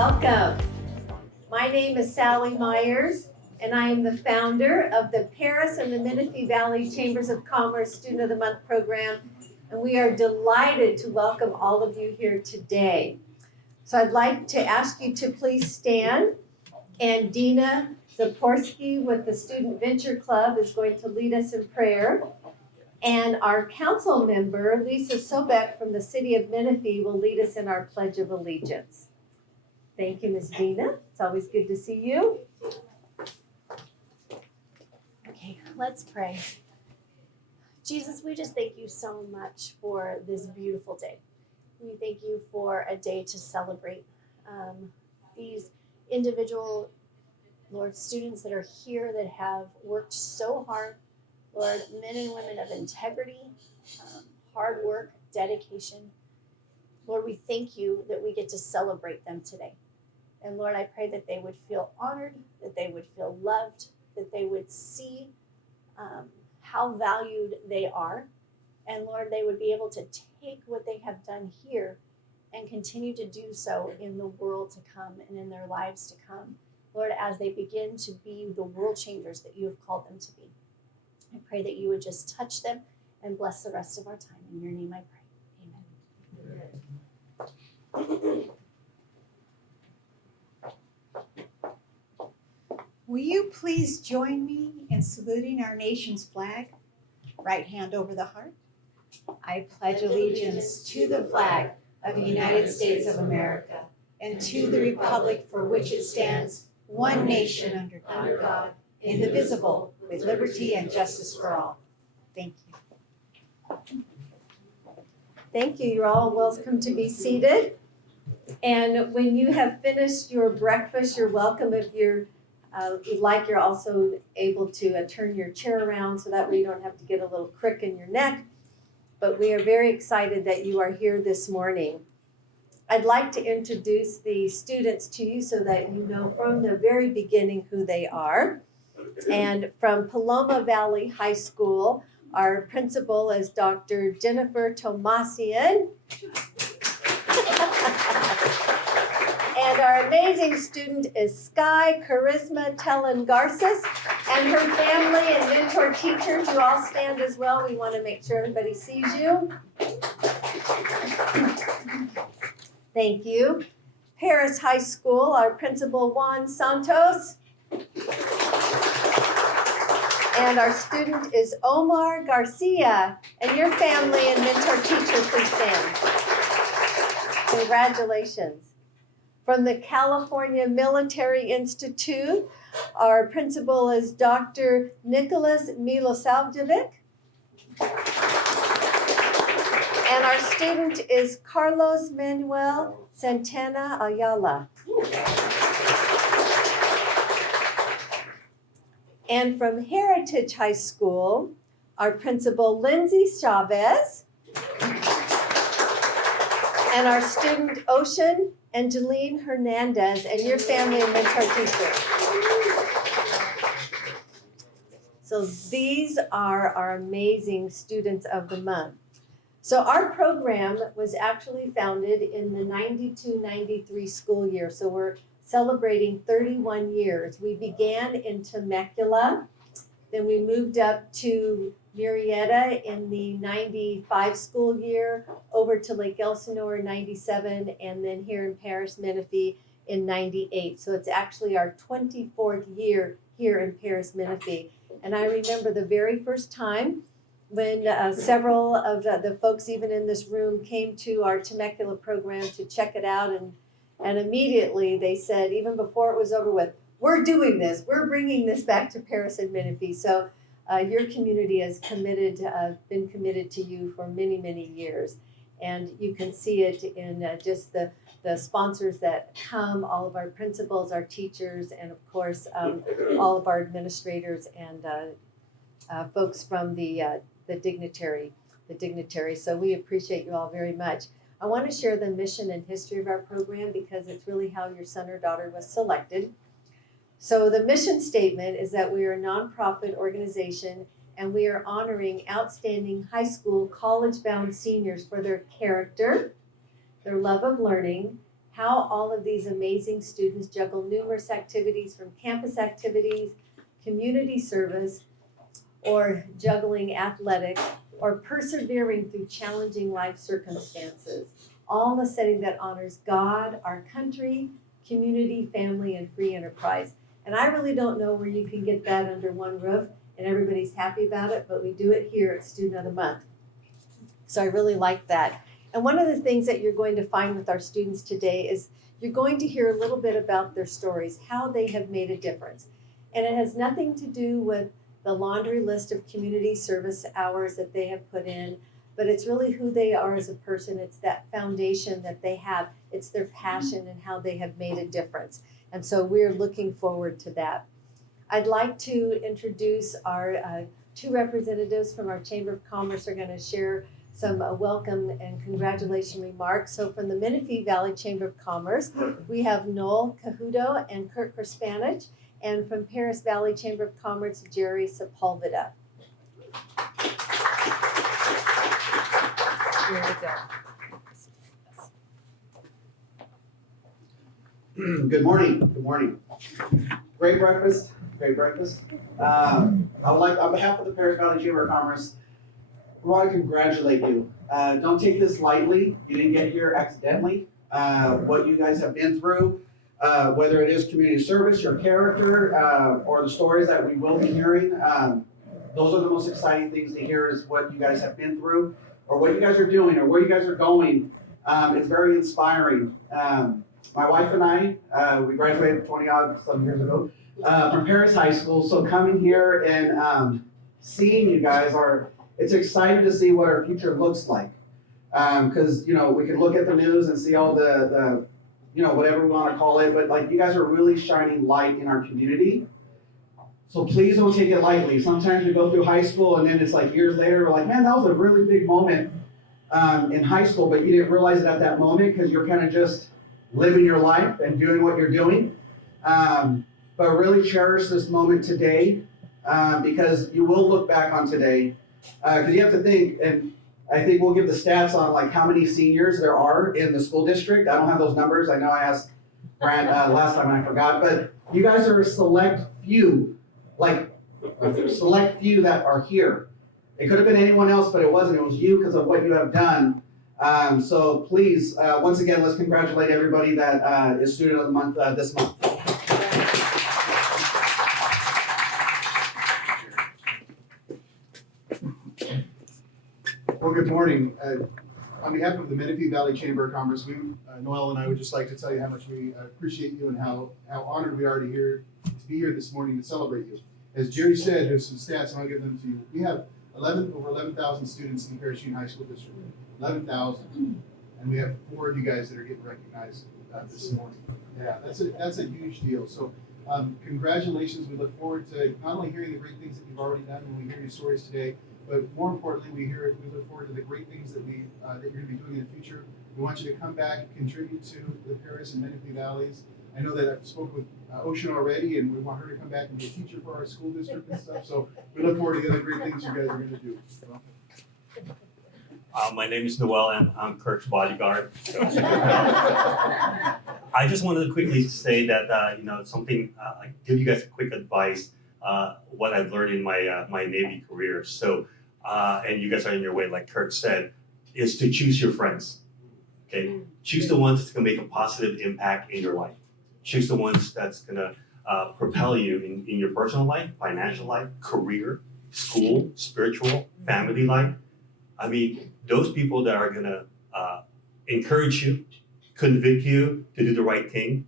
Welcome. My name is Sally Myers, and I am the founder of the Paris and the Menifee Valley Chambers of Commerce Student of the Month program, and we are delighted to welcome all of you here today. So I'd like to ask you to please stand, and Dina Zaporsky with the Student Venture Club is going to lead us in prayer. And our council member, Lisa Sobek from the City of Menifee, will lead us in our Pledge of Allegiance. Thank you, Ms. Dina. It's always good to see you. Okay, let's pray. Jesus, we just thank you so much for this beautiful day. We thank you for a day to celebrate these individual, Lord, students that are here that have worked so hard. Lord, men and women of integrity, hard work, dedication. Lord, we thank you that we get to celebrate them today. And Lord, I pray that they would feel honored, that they would feel loved, that they would see how valued they are. And Lord, they would be able to take what they have done here and continue to do so in the world to come and in their lives to come. Lord, as they begin to be the world changers that you have called them to be. I pray that you would just touch them and bless the rest of our time. In your name I pray. Amen. Will you please join me in saluting our nation's flag? Right hand over the heart. I pledge allegiance to the flag of the United States of America and to the republic for which it stands, one nation under God, indivisible, with liberty and justice for all. Thank you. Thank you. You're all welcome to be seated. And when you have finished your breakfast, you're welcome. If you're like, you're also able to turn your chair around so that way you don't have to get a little crick in your neck. But we are very excited that you are here this morning. I'd like to introduce the students to you so that you know from the very beginning who they are. And from Paloma Valley High School, our principal is Dr. Jennifer Tomasian. And our amazing student is Sky Charisma Telengarsis and her family and mentor teachers. You all stand as well. We want to make sure everybody sees you. Thank you. Paris High School, our principal Juan Santos. And our student is Omar Garcia. And your family and mentor teacher, please stand. Congratulations. From the California Military Institute, our principal is Dr. Nicholas Milosavljevic. And our student is Carlos Manuel Santana Ayala. And from Heritage High School, our principal, Lindsay Chavez. And our student, Ocean Angeline Hernandez, and your family and mentor teacher. So these are our amazing students of the month. So our program was actually founded in the 92-93 school year. So we're celebrating 31 years. We began in Temecula, then we moved up to Murrieta in the 95 school year, over to Lake Elsinore in 97, and then here in Paris, Menifee in 98. So it's actually our 24th year here in Paris, Menifee. And I remember the very first time when several of the folks even in this room came to our Temecula program to check it out, and immediately they said, even before it was over with, we're doing this, we're bringing this back to Paris and Menifee. So your community has been committed to you for many, many years. And you can see it in just the sponsors that come, all of our principals, our teachers, and of course, all of our administrators and folks from the dignitary. So we appreciate you all very much. I want to share the mission and history of our program because it's really how your son or daughter was selected. So the mission statement is that we are a nonprofit organization and we are honoring outstanding high school, college-bound seniors for their character, their love of learning, how all of these amazing students juggle numerous activities, from campus activities, community service, or juggling athletics, or persevering through challenging life circumstances, all in a setting that honors God, our country, community, family, and free enterprise. And I really don't know where you can get that under one roof and everybody's happy about it, but we do it here at Student of the Month. So I really like that. And one of the things that you're going to find with our students today is you're going to hear a little bit about their stories, how they have made a difference. And it has nothing to do with the laundry list of community service hours that they have put in, but it's really who they are as a person. It's that foundation that they have. It's their passion and how they have made a difference. And so we're looking forward to that. I'd like to introduce our two representatives from our Chamber of Commerce are going to share some welcome and congratulation remarks. So from the Menifee Valley Chamber of Commerce, we have Noel Cahudo and Kurt Krispanich, and from Paris Valley Chamber of Commerce, Jerry Sepulveda. Here we go. Good morning. Good morning. Great breakfast. Great breakfast. I would like, on behalf of the Paris Valley Chamber of Commerce, we want to congratulate you. Don't take this lightly. You didn't get here accidentally. What you guys have been through, whether it is community service, your character, or the stories that we will be hearing, those are the most exciting things to hear, is what you guys have been through, or what you guys are doing, or where you guys are going. It's very inspiring. My wife and I, we graduated 20-odd some years ago from Paris High School. So coming here and seeing you guys it's exciting to see what our future looks like. Because, we can look at the news and see all the whatever we want to call it, but like, you guys are really shining light in our community. So please don't take it lightly. Sometimes we go through high school and then it's like years later, we're like, man, that was a really big moment in high school, but you didn't realize it at that moment because you're kind of just living your life and doing what you're doing. But really cherish this moment today, because you will look back on today. Because you have to think, and I think we'll give the stats on like how many seniors there are in the school district. I don't have those numbers. I know I asked Brand last time and I forgot, but you guys are a select few that are here. It could have been anyone else, but it wasn't. It was you because of what you have done. So please, once again, let's congratulate everybody that is Student of the Month this month. Well, good morning. On behalf of the Menifee Valley Chamber of Commerce, Noel and I would just like to tell you how much we appreciate you and how honored we are to be here this morning to celebrate you. As Jerry said, there's some stats, and I'll give them to you. We have over 11,000 students in the Paris Union High School District. 11,000. And we have 4 of you guys that are getting recognized this morning. Yeah, that's a huge deal. So congratulations. We look forward to not only hearing the great things that you've already done when we hear your stories today, but more importantly, we look forward to the great things that that you're going to be doing in the future. We want you to come back and contribute to the Paris and Menifee Valleys. I know that I've spoken with Ocean already, and we want her to come back and be a teacher for our school district and stuff. So we look forward to the other great things you guys are going to do. So. My name is Noel, and I'm Kirk's bodyguard. I just wanted to quickly say that something. I give you guys a quick advice. What I've learned in my Navy career. So, and you guys are in your way, like Kirk said, is to choose your friends. Okay, choose the ones that's gonna make a positive impact in your life. Choose the ones that's gonna propel you in your personal life, financial life, career, school, spiritual, family life. I mean, those people that are gonna encourage you, convict you to do the right thing,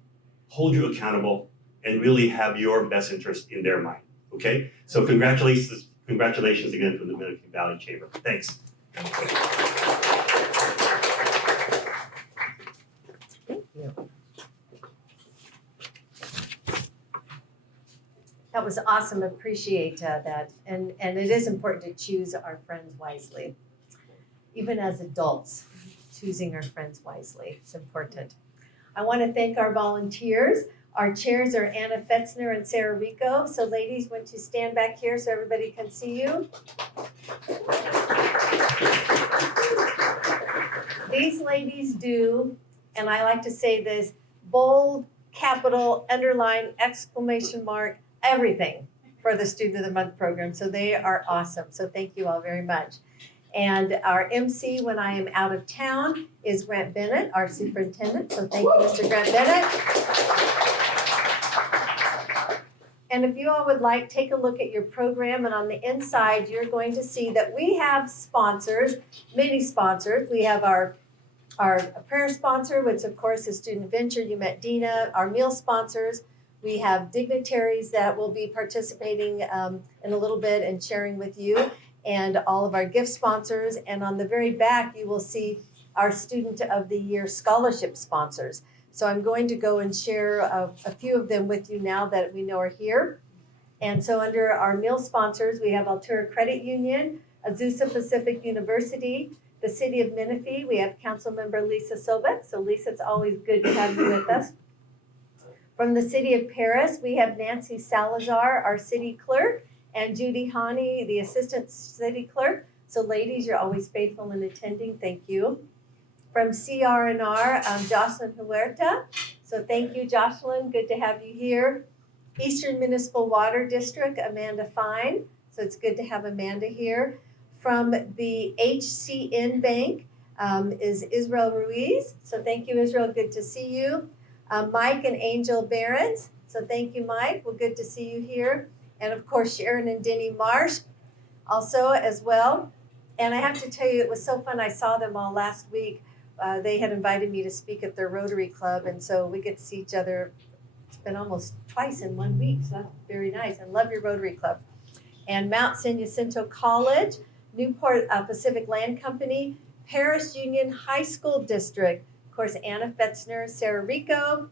hold you accountable, and really have your best interest in their mind. Okay? So congratulations again from the Menifee Valley Chamber. Thanks. Thank you. That was awesome. Appreciate that. And it is important to choose our friends wisely. Even as adults, choosing our friends wisely is important. I want to thank our volunteers. Our chairs are Anna Fetzner and Sarah Rico. So ladies, why don't you stand back here so everybody can see you? These ladies do and I like to say this, bold, capital, underline, exclamation mark, everything for the Student of the Month program. So they are awesome. So thank you all very much. And our MC when I am out of town is Grant Bennett, our superintendent. So thank you, Mr. Grant Bennett. And if you all would like, take a look at your program, and on the inside, you're going to see that we have sponsors, many sponsors. We have our prayer sponsor, which of course is Student Venture. You met Dina. Our meal sponsors. We have dignitaries that will be participating in a little bit and sharing with you, and all of our gift sponsors. And on the very back, you will see our Student of the Year scholarship sponsors. So I'm going to go and share a few of them with you now that we know are here. And so under our meal sponsors, we have Altura Credit Union, Azusa Pacific University, the City of Menifee. We have Councilmember Lisa Sobek. So Lisa, it's always good to have you with us. From the City of Paris, we have Nancy Salazar, our City Clerk, and Judy Hani, the Assistant City Clerk. So ladies, you're always faithful in attending. Thank you. From CR&R, Jocelyn Huerta. So thank you, Jocelyn. Good to have you here. Eastern Municipal Water District, Amanda Fine. So it's good to have Amanda here. From the HCN Bank is Israel Ruiz. So thank you, Israel. Good to see you. Mike and Angel Behrens. So thank you, Mike. Well, good to see you here. And of course, Sharon and Denny Marsh also as well. And I have to tell you, it was so fun. I saw them all last week. They had invited me to speak at their Rotary Club, and so we get to see each other. It's been almost twice in 1 week, so that's very nice. I love your Rotary Club. And Mount San Jacinto College, Newport Pacific Land Company, Paris Union High School District, of course, Anna Fetzner, Sarah Rico,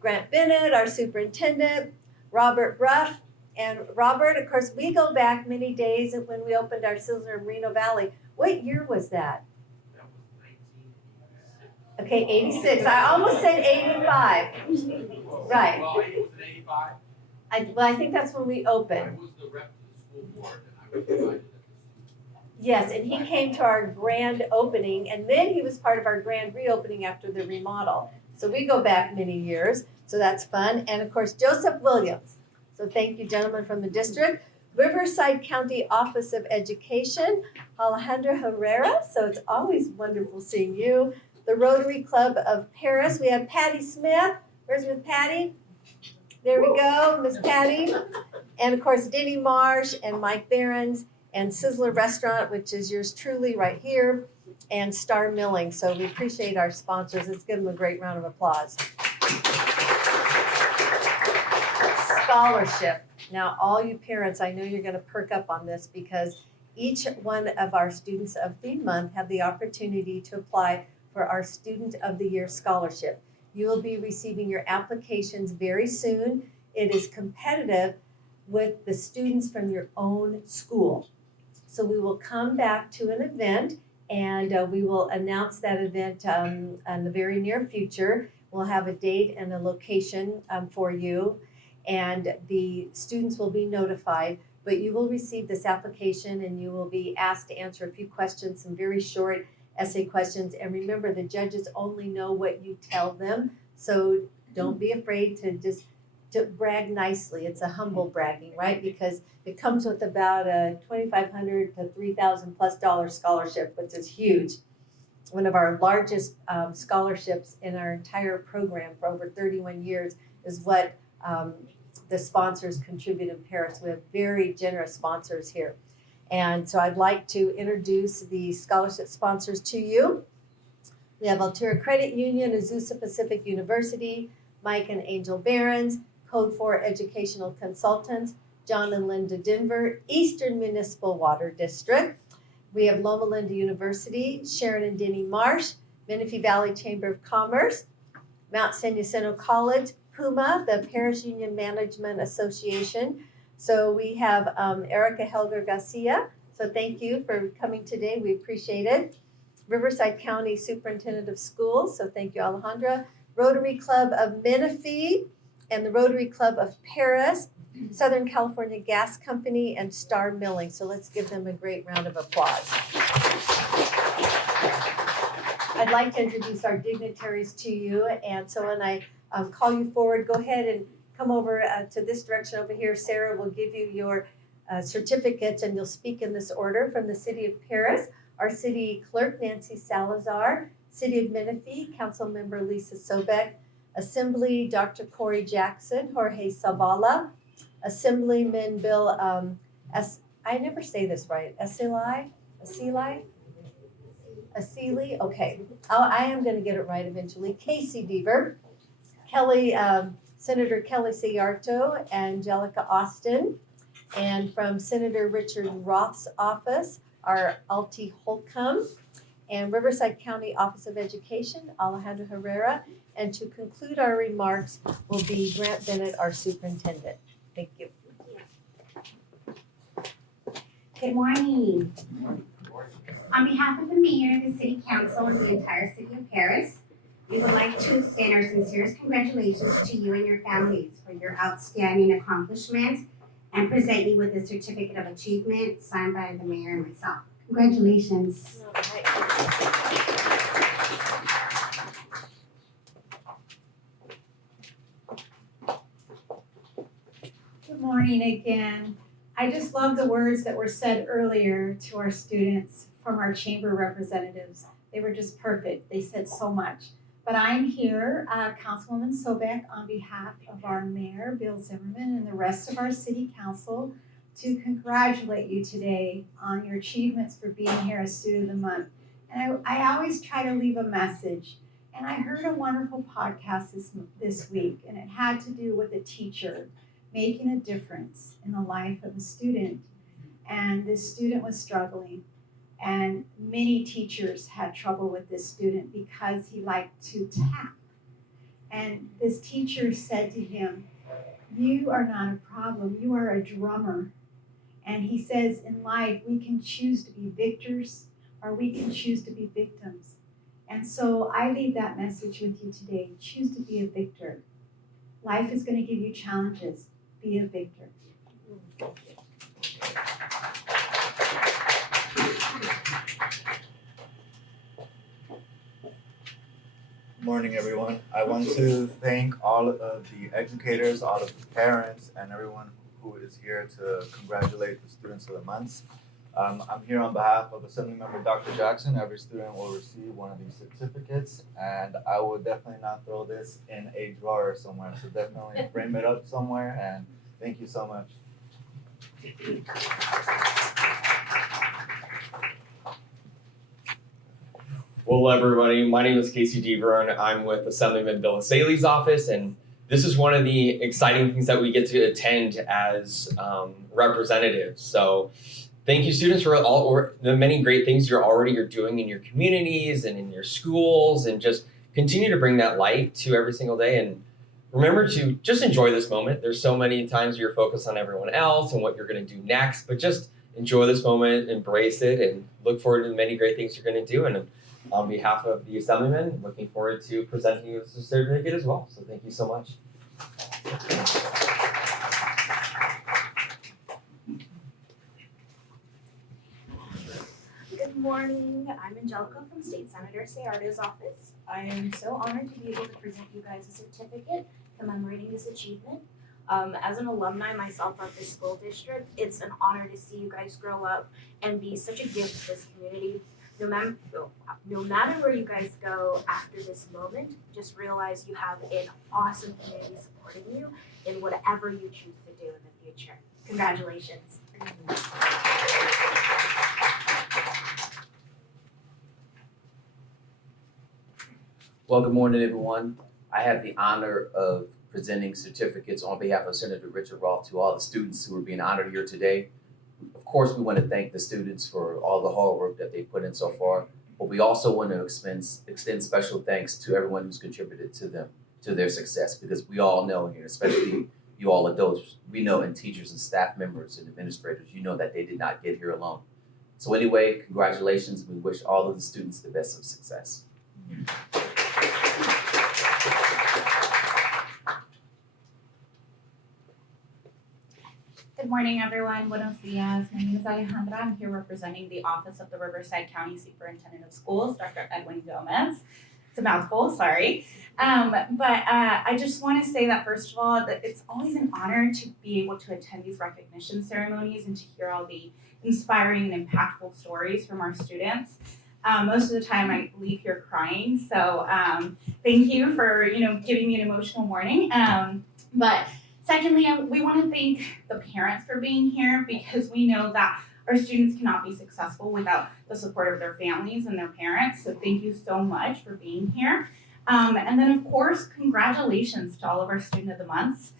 Grant Bennett, our superintendent, Robert Bruff. And Robert, of course, we go back many days when we opened our Sizzler in Reno Valley. What year was that? Okay, 86. I almost said 85. Right. Well, it was in 85. I think that's when we I opened. was the rep to the school board, and I was invited. Yes, and he came to our grand opening, and then he was part of our grand reopening after the remodel. So we go back many years, so that's fun. And of course, Joseph Williams. So thank you, gentlemen from the district. Riverside County Office of Education, Alejandra Herrera. So it's always wonderful seeing you. The Rotary Club of Paris. We have Patty Smith. Where's Miss Patty? There we go, Miss Patty. And of course, Denny Marsh and Mike Behrens and Sizzler Restaurant, which is yours truly right here, and Star Milling. So we appreciate our sponsors. Let's give them a great round of applause. Scholarship. Now, all you parents, I know you're going to perk up on this because each one of our students of the month have the opportunity to apply for our Student of the Year scholarship. You will be receiving your applications very soon. It is competitive with the students from your own school. So we will come back to an event, and we will announce that event in the very near future. We'll have a date and a location for you, and the students will be notified. But you will receive this application, and you will be asked to answer a few questions, some very short essay questions. And remember, the judges only know what you tell them, so don't be afraid to brag nicely. It's a humble bragging, right? Because it comes with about a $2,500 to $3,000+ scholarship, which is huge. One of our largest scholarships in our entire program for over 31 years is what the sponsors contribute in Paris. We have very generous sponsors here. And so I'd like to introduce the scholarship sponsors to you. We have Altura Credit Union, Azusa Pacific University, Mike and Angel Behrens, Code 4 Educational Consultants, John and Linda Denver, Eastern Municipal Water District. We have Loma Linda University, Sharon and Denny Marsh, Menifee Valley Chamber of Commerce, Mount San Jacinto College, PUMA, the Paris Union Management Association. So we have Erica Helger Garcia. So thank you for coming today. We appreciate it. Riverside County Superintendent of Schools. So thank you, Alejandra. Rotary Club of Menifee and the Rotary Club of Paris, Southern California Gas Company, and Star Milling. So let's give them a great round of applause. I'd like to introduce our dignitaries to you. And so when I call you forward, go ahead and come over to this direction over here. Sarah will give you your certificates, and you'll speak in this order. From the City of Paris, our City Clerk, Nancy Salazar. City of Menifee, Councilmember Lisa Sobek. Assembly, Dr. Corey Jackson, Jorge Zavala. Assemblyman Bill, I never say this right, Asili, okay. I am gonna get it right eventually. Casey Deaver, Kelly, Senator Kelly Sayarto, Angelica Austin, and from Senator Richard Roth's office, our Alti Holcomb, and Riverside County Office of Education, Alejandro Herrera, and to conclude our remarks will be Grant Bennett, our superintendent. Thank you. Good morning. On behalf of the mayor, the city council, and the entire city of Paris, we would like to extend our sincerest congratulations to you and your families for your outstanding accomplishments and present you with a certificate of achievement signed by the mayor and myself. Congratulations. All right. Good morning again. I just love the words that were said earlier to our students from our chamber representatives. They were just perfect. They said so much. But I'm here, Councilwoman Sobek, on behalf of our mayor, Bill Zimmerman, and the rest of our city council to congratulate you today on your achievements for being here as Student of the Month. And I always try to leave a message. And I heard a wonderful podcast this week, and it had to do with a teacher making a difference in the life of a student. And this student was struggling. And many teachers had trouble with this student because he liked to tap. And this teacher said to him, "You are not a problem, you are a drummer." And he says, in life, we can choose to be victors or we can choose to be victims. And so I leave that message with you today. Choose to be a victor. Life is going to give you challenges. Be a victor. Good morning, everyone. I want to thank all of the educators, all of the parents, and everyone who is here to congratulate the students of the month. I'm here on behalf of Assemblymember Dr. Jackson. Every student will receive one of these certificates, and I will definitely not throw this in a drawer somewhere. So definitely frame it up somewhere, and thank you so much. Well, everybody, my name is Casey Deaver, and I'm with Assemblyman Bill Saley's office, and this is one of the exciting things that we get to attend as representatives. So thank you, students, for all the many great things you're doing in your communities and in your schools, and just continue to bring that light to every single day. And remember to just enjoy this moment. There's so many times you're focused on everyone else and what you're going to do next, but just enjoy this moment, embrace it, and look forward to the many great things you're going to do. And on behalf of the Assemblyman, looking forward to presenting you this certificate as well. So thank you so much. Good morning. I'm Angelica from State Senator Sayarto's office. I am so honored to be able to present you guys a certificate commemorating this achievement. As an alumni myself of this school district, it's an honor to see you guys grow up and be such a gift to this community. No matter where you guys go after this moment, just realize you have an awesome community supporting you in whatever you choose to do in the future. Congratulations. Well, good morning, everyone. I have the honor of presenting certificates on behalf of Senator Richard Roth to all the students who are being honored here today. Of course, we want to thank the students for all the hard work that they put in so far, but we also want to extend special thanks to everyone who's contributed to their success, because we all know here, especially you all adults, we know, and teachers and staff members and administrators, you know that they did not get here alone. So anyway, congratulations. We wish all of the students the best of success. Good morning, everyone. Buenos dias. My name is Alejandra. I'm here representing the Office of the Riverside County Superintendent of Schools, Dr. Edwin Gomez. It's a mouthful, sorry. But I just want to say that, first of all, that it's always an honor to be able to attend these recognition ceremonies and to hear all the inspiring and impactful stories from our students. Most of the time I leave here crying, so thank you for giving me an emotional morning. But secondly, we want to thank the parents for being here, because we know that our students cannot be successful without the support of their families and their parents. So thank you so much for being here. And then of course, congratulations to all of our Student of the Months.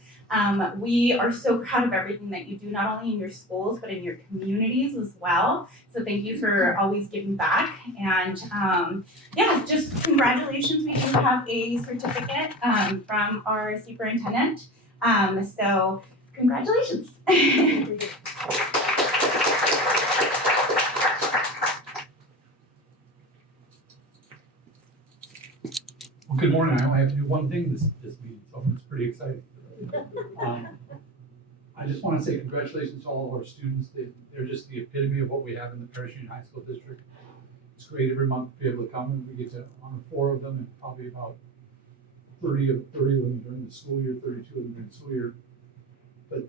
We are so proud of everything that you do, not only in your schools, but in your communities as well. So thank you for always giving back. And yeah, just congratulations. We do have a certificate from our superintendent. So congratulations. Well, good morning. I only have to do one thing this meeting, so it's pretty exciting. I just want to say congratulations to all of our students. They're just the epitome of what we have in the Parish Union High School District. It's great every month to be able to come, and we get to honor 4 of them, and probably about 30 of them during the school year, 32 of them during the school year. But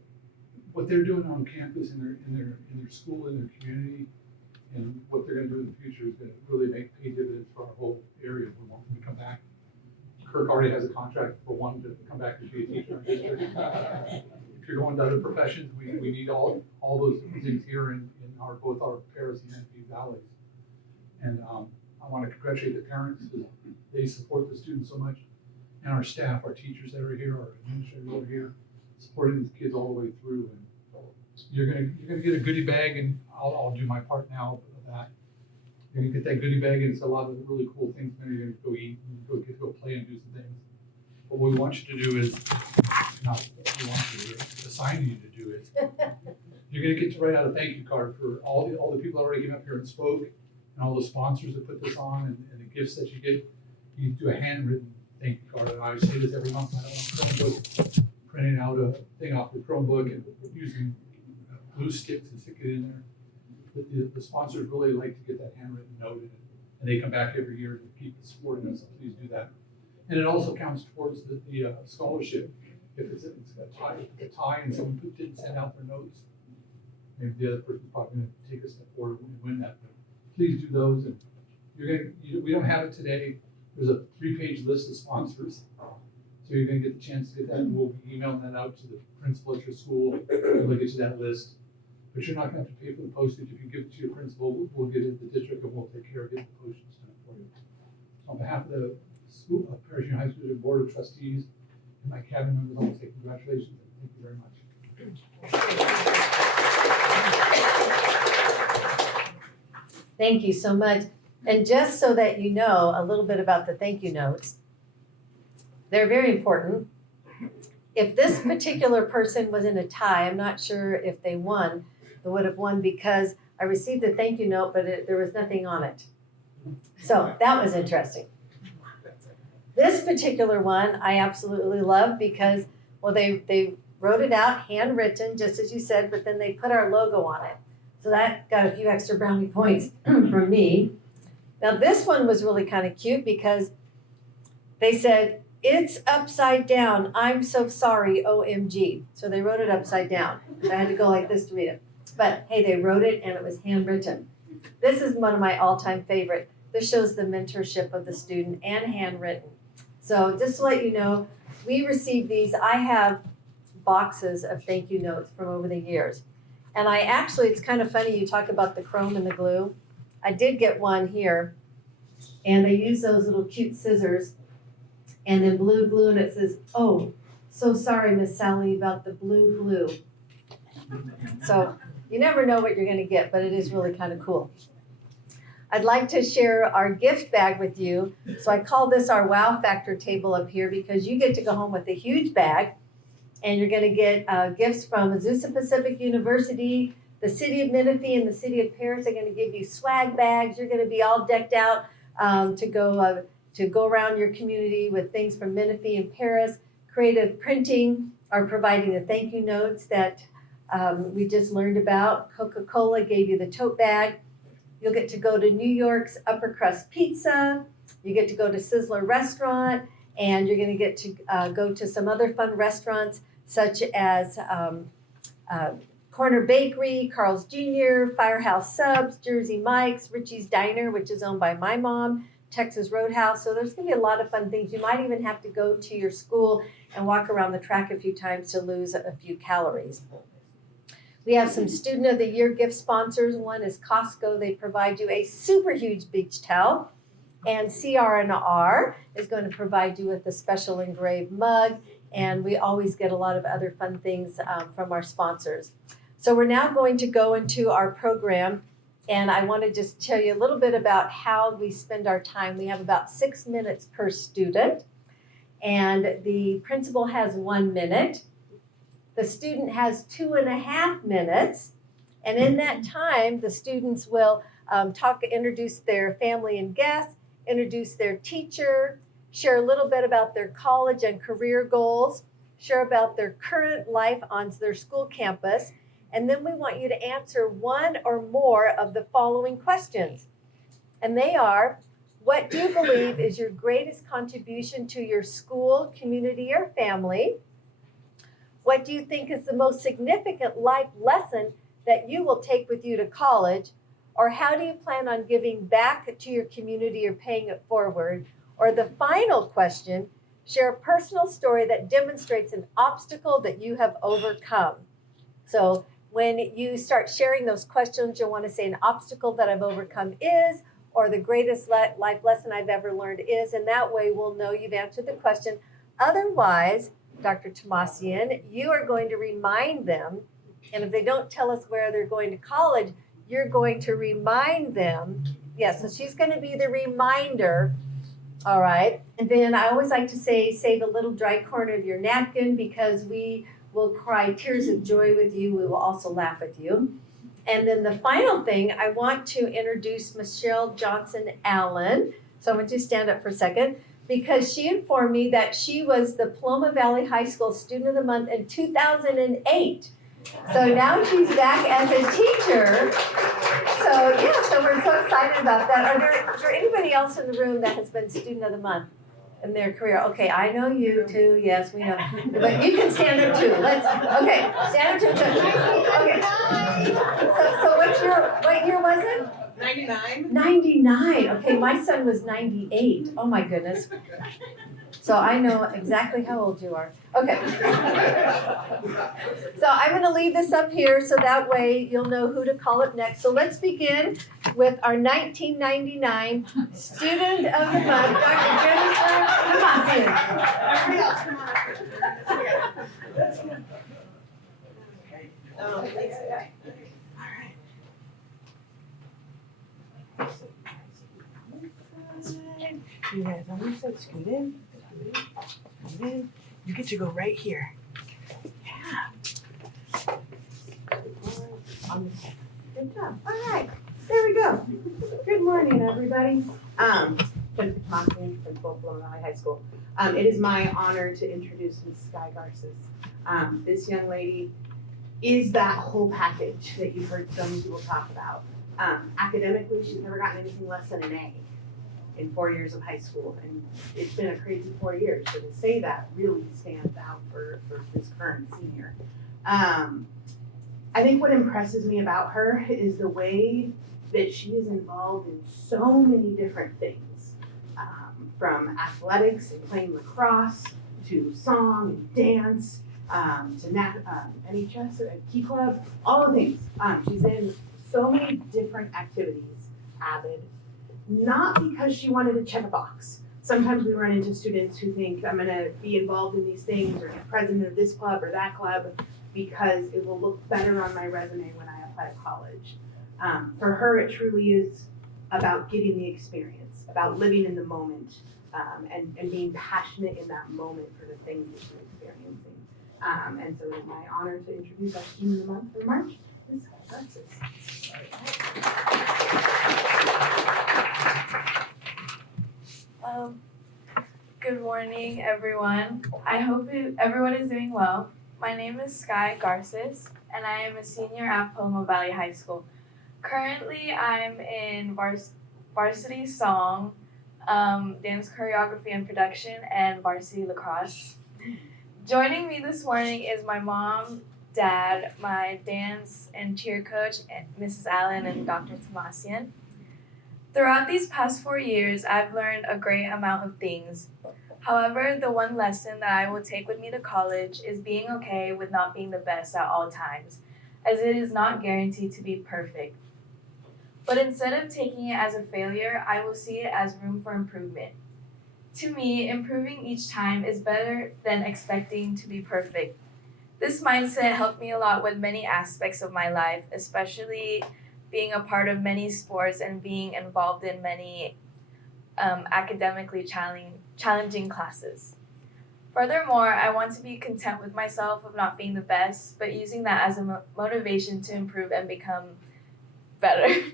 what they're doing on campus in their school, in their community, and what they're going to do in the future is going to really pay dividends for our whole area when we come back. Kirk already has a contract for one to come back and be a teacher in our district. If you're going to other professions, we need all those different things here in both our Paris and Menifee valleys. And I want to congratulate the parents because they support the students so much, and our staff, our teachers that are here, our administrators that are here, supporting these kids all the way through. And you're gonna get a goodie bag, and I'll do my part now of that. You're gonna get that goodie bag, and it's a lot of really cool things. Maybe you're gonna go eat, and go play, and do some things. But what we want you to do is not what we want you to do. Assign you to do is you're gonna get to write out a thank you card for all the people that already came up here and spoke, and all the sponsors that put this on, and the gifts that you get. You do a handwritten thank you card, and I say this every month. I don't want Chromebook printing out a thing off the Chromebook and using glue sticks and stick it in there. But the sponsors really like to get that handwritten note in it, and they come back every year to keep supporting us. So please do that. And it also counts towards the scholarship. If it's a tie and someone didn't send out their notes, maybe the other person's probably going to take a step forward and win that. But please do those. And we don't have it today. There's a 3-page list of sponsors. So you're going to get the chance to get that, and we'll be emailing that out to the principal at your school. We'll get you that list. But you're not going to have to pay for the postage. If you give it to your principal, we'll get it to the district, and we'll take care of getting the postage done for you. On behalf of the school, Parish Union High School District Board of Trustees, and my cabinet members, I want to say congratulations and thank you very much. Thank you so much. And just so that you know a little bit about the thank you notes, they're very important. If this particular person was in a tie, I'm not sure if they won. They would have won because I received a thank you note, but there was nothing on it. So that was interesting. This particular one I absolutely love because, well, they wrote it out handwritten, just as you said, but then they put our logo on it. So that got a few extra brownie points from me. Now this one was really kind of cute because they said, "It's upside down. I'm so sorry, OMG." So they wrote it upside down. I had to go like this to read it. But hey, they wrote it and it was handwritten. This is one of my all-time favorite. This shows the mentorship of the student and handwritten. So just to let you know, we received these. I have boxes of thank you notes from over the years. And I actually, it's kind of funny, you talk about the chrome and the glue. I did get one here, and they use those little cute scissors and then blue glue, and it says, "Oh, so sorry, Miss Sally, about the blue glue." So you never know what you're gonna get, but it is really kind of cool. I'd like to share our gift bag with you. So I call this our wow factor table up here because you get to go home with a huge bag, and you're gonna get gifts from Azusa Pacific University, the City of Menifee, and the City of Paris are gonna give you swag bags. You're gonna be all decked out to go around your community with things from Menifee and Paris. Creative Printing are providing the thank you notes that we just learned about. Coca-Cola gave you the tote bag. You'll get to go to New York's Upper Crust Pizza. You get to go to Sizzler Restaurant, and you're gonna get to go to some other fun restaurants such as Corner Bakery, Carl's Jr., Firehouse Subs, Jersey Mike's, Richie's Diner, which is owned by my mom, Texas Roadhouse. So there's gonna be a lot of fun things. You might even have to go to your school and walk around the track a few times to lose a few calories. We have some Student of the Year gift sponsors. One is Costco. They provide you a super huge beach towel. And CR&R is going to provide you with a special engraved mug. And we always get a lot of other fun things from our sponsors. So we're now going to go into our program. And I want to just tell you a little bit about how we spend our time. We have about 6 minutes per student. And the principal has 1 minute. The student has 2.5 minutes. And in that time, the students will introduce their family and guests, introduce their teacher, share a little bit about their college and career goals, share about their current life on their school campus, and then we want you to answer one or more of the following questions. And they are, what do you believe is your greatest contribution to your school, community, or family? What do you think is the most significant life lesson that you will take with you to college? Or how do you plan on giving back to your community or paying it forward? Or the final question, share a personal story that demonstrates an obstacle that you have overcome. So when you start sharing those questions, you'll want to say an obstacle that I've overcome is, or the greatest life lesson I've ever learned is, and that way we'll know you've answered the question. Otherwise, Dr. Tomasian, you are going to remind them, and if they don't tell us where they're going to college, you're going to remind them. Yeah, so she's going to be the reminder. All right. And then I always like to say, save a little dry corner of your napkin because we will cry tears of joy with you. We will also laugh with you. And then the final thing, I want to introduce Michelle Johnson Allen. So I'm going to stand up for a second because she informed me that she was the Paloma Valley High School Student of the Month in 2008. So now she's back as a teacher. So yeah, so we're so excited about that. Is there anybody else in the room that has been Student of the Month in their career? Okay, I know you too. Yes, we know. But you can stand up too. Okay, stand up too. Okay. So what year was it? 99. 99. Okay, my son was 98. Oh my goodness. So I know exactly how old you are. Okay. So I'm going to leave this up here so that way you'll know who to call up next. So let's begin with our 1999 Student of the Month, Dr. Jennifer Tomasian. Everybody else, come on up here. Oh, thanks. All right. You guys always said scoot in. You get to go right here. Yeah. Good job. All right. There we go. Good morning, everybody. Jennifer Thompson, Principal, Paloma Valley High School. It is my honor to introduce Ms. Sky Garces. This young lady is that whole package that you've heard so many people talk about. Academically, she's never gotten anything less than an A in 4 years of high school, and it's been a crazy 4 years. So to say that really stands out for this current senior. I think what impresses me about her is the way that she is involved in so many different things, from athletics and playing lacrosse to song and dance, to NHS, Key Club, all the things. She's in so many different activities, avid. Not because she wanted to check a box. Sometimes we run into students who think I'm gonna be involved in these things or be president of this club or that club because it will look better on my resume when I apply to college. For her, it truly is about getting the experience, about living in the moment, and being passionate in that moment for the things that she's experiencing. And so it is my honor to introduce our Student of the Month for March, Ms. Garces. Good morning, everyone. I hope everyone is doing well. My name is Sky Garces, and I am a senior at Paloma Valley High School. Currently, I'm in varsity song, dance choreography and production, and varsity lacrosse. Joining me this morning is my mom, dad, my dance and cheer coach, Mrs. Allen and Dr. Tomasian. Throughout these past 4 years, I've learned a great amount of things. However, the one lesson that I will take with me to college is being okay with not being the best at all times, as it is not guaranteed to be perfect. But instead of taking it as a failure, I will see it as room for improvement. To me, improving each time is better than expecting to be perfect. This mindset helped me a lot with many aspects of my life, especially being a part of many sports and being involved in many academically challenging classes. Furthermore, I want to be content with myself of not being the best, but using that as a motivation to improve and become better.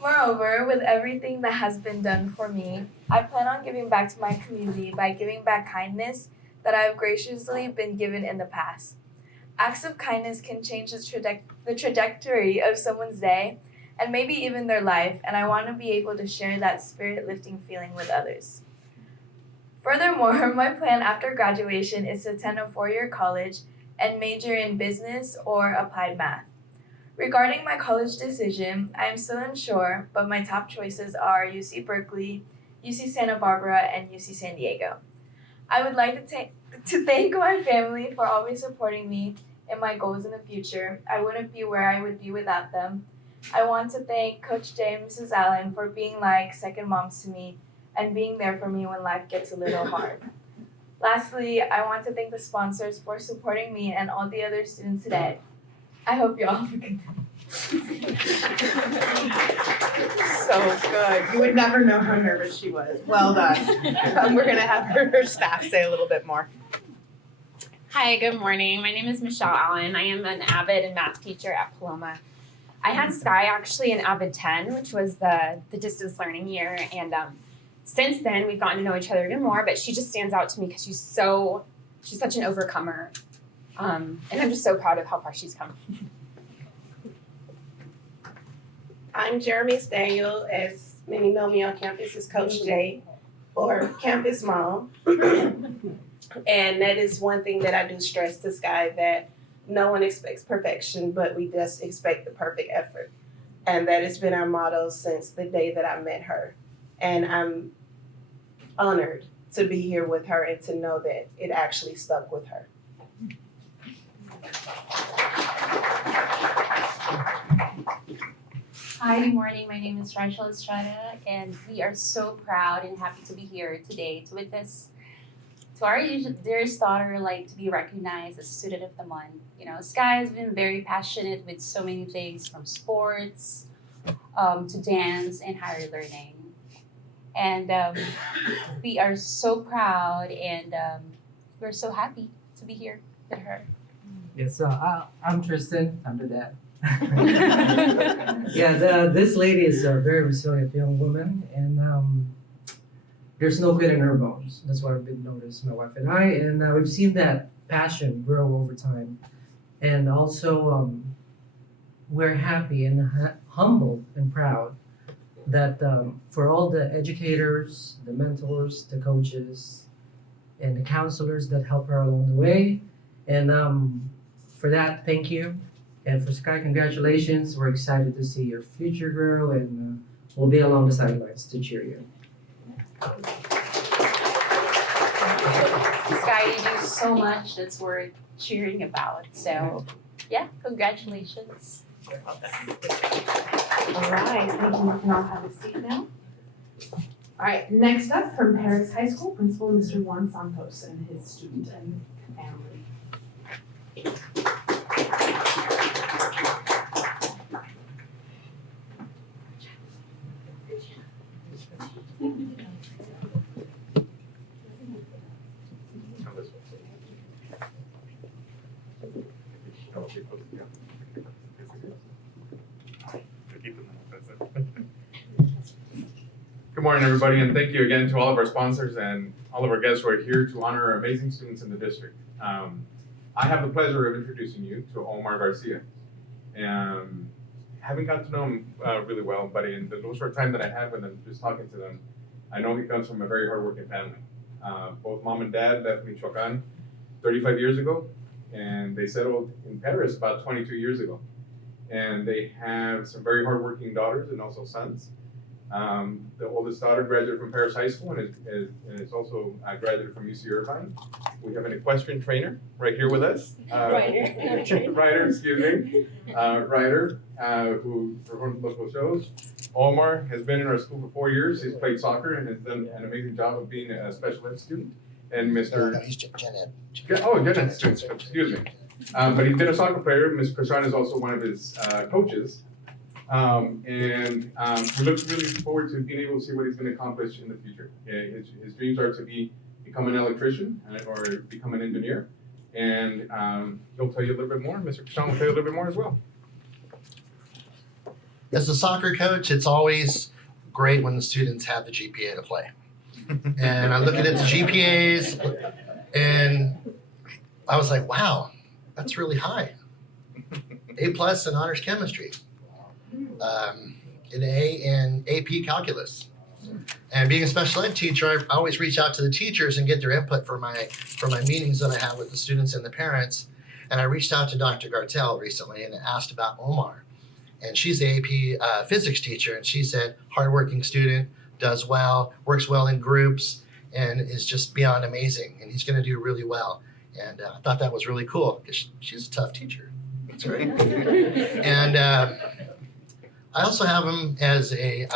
Moreover, with everything that has been done for me, I plan on giving back to my community by giving back kindness that I have graciously been given in the past. Acts of kindness can change the trajectory of someone's day and maybe even their life, and I want to be able to share that spirit-lifting feeling with others. Furthermore, my plan after graduation is to attend a 4-year college and major in business or applied math. Regarding my college decision, I am still unsure, but my top choices are UC Berkeley, UC Santa Barbara, and UC San Diego. I would like to thank my family for always supporting me in my goals in the future. I wouldn't be where I would be without them. I want to thank Coach Jay and Mrs. Allen for being like second moms to me and being there for me when life gets a little hard. Lastly, I want to thank the sponsors for supporting me and all the other students today. I hope you all have a good day. So good. You would never know how nervous she was. Well done. We're gonna have her staff say a little bit more. Hi, good morning. My name is Michelle Allen. I am an AVID and math teacher at Paloma. I had Sky actually in AVID 10, which was the distance learning year, and since then we've gotten to know each other even more, but she just stands out to me because she's such an overcomer. And I'm just so proud of how far she's come. I'm Jeremy Staniel, as many know me on campus as Coach Jay, or Campus Mom. And that is one thing that I do stress to Sky, that no one expects perfection, but we just expect the perfect effort. And that has been our motto since the day that I met her. And I'm honored to be here with her and to know that it actually stuck with her. Hi, good morning. My name is Rachel Estrada, and we are so proud and happy to be here today to witness to our dearest daughter to be recognized as Student of the Month. You know, Sky has been very passionate with so many things, from sports to dance and higher learning. And we are so proud and we're so happy to be here with her. Yes, I'm Tristan. I'm the dad. This lady is a very resilient young woman, and there's no quit in her bones. That's what we've noticed, my wife and I, and we've seen that passion grow over time. And also, we're happy and humble and proud that for all the educators, the mentors, the coaches, and the counselors that help her along the way. And for that, thank you. And for Sky, congratulations. We're excited to see your future grow, and we'll be along the sidelines to cheer you. Sky, you do so much that's worth cheering about. So, yeah, congratulations. All right, thank you. You can all have a seat now. All right, next up from Paris High School, Principal Mr. Juan Santos and his student and family. Good morning, everybody, and thank you again to all of our sponsors and all of our guests who are here to honor our amazing students in the district. I have the pleasure of introducing you to Omar Garcia. Haven't got to know him really well, but in the little short time that I had with him, just talking to them, I know he comes from a very hardworking family. Both mom and dad left Michoacan 35 years ago, and they settled in Paris about 22 years ago. And they have some very hardworking daughters and also sons. The oldest daughter graduated from Paris High School and is also graduated from UC Irvine. We have an equestrian trainer right here with us. Ryder, excuse me. Ryder, who performs local shows. Omar has been in our school for 4 years. He's played soccer and has done an amazing job of being a special ed student. And Mr. No, he's Gen Ed. Gen Ed student, excuse me. But he's been a soccer player. Ms. Christian is also one of his coaches. We look really forward to being able to see what he's going to accomplish in the future. His dreams are to become an electrician or become an engineer. And he'll tell you a little bit more. Mr. Christian will tell you a little bit more as well. As a soccer coach, it's always great when the students have the GPA to play. And I'm looking at the GPAs, and I was like, wow, that's really high. A+ in honors chemistry. An A in AP calculus. And being a special ed teacher, I always reach out to the teachers and get their input for my meetings that I have with the students and the parents. And I reached out to Dr. Gartel recently and asked about Omar. And she's the AP physics teacher, and she said, hardworking student, does well, works well in groups, and is just beyond amazing. And he's going to do really well. And I thought that was really cool because she's a tough teacher. That's great. And I also have him as a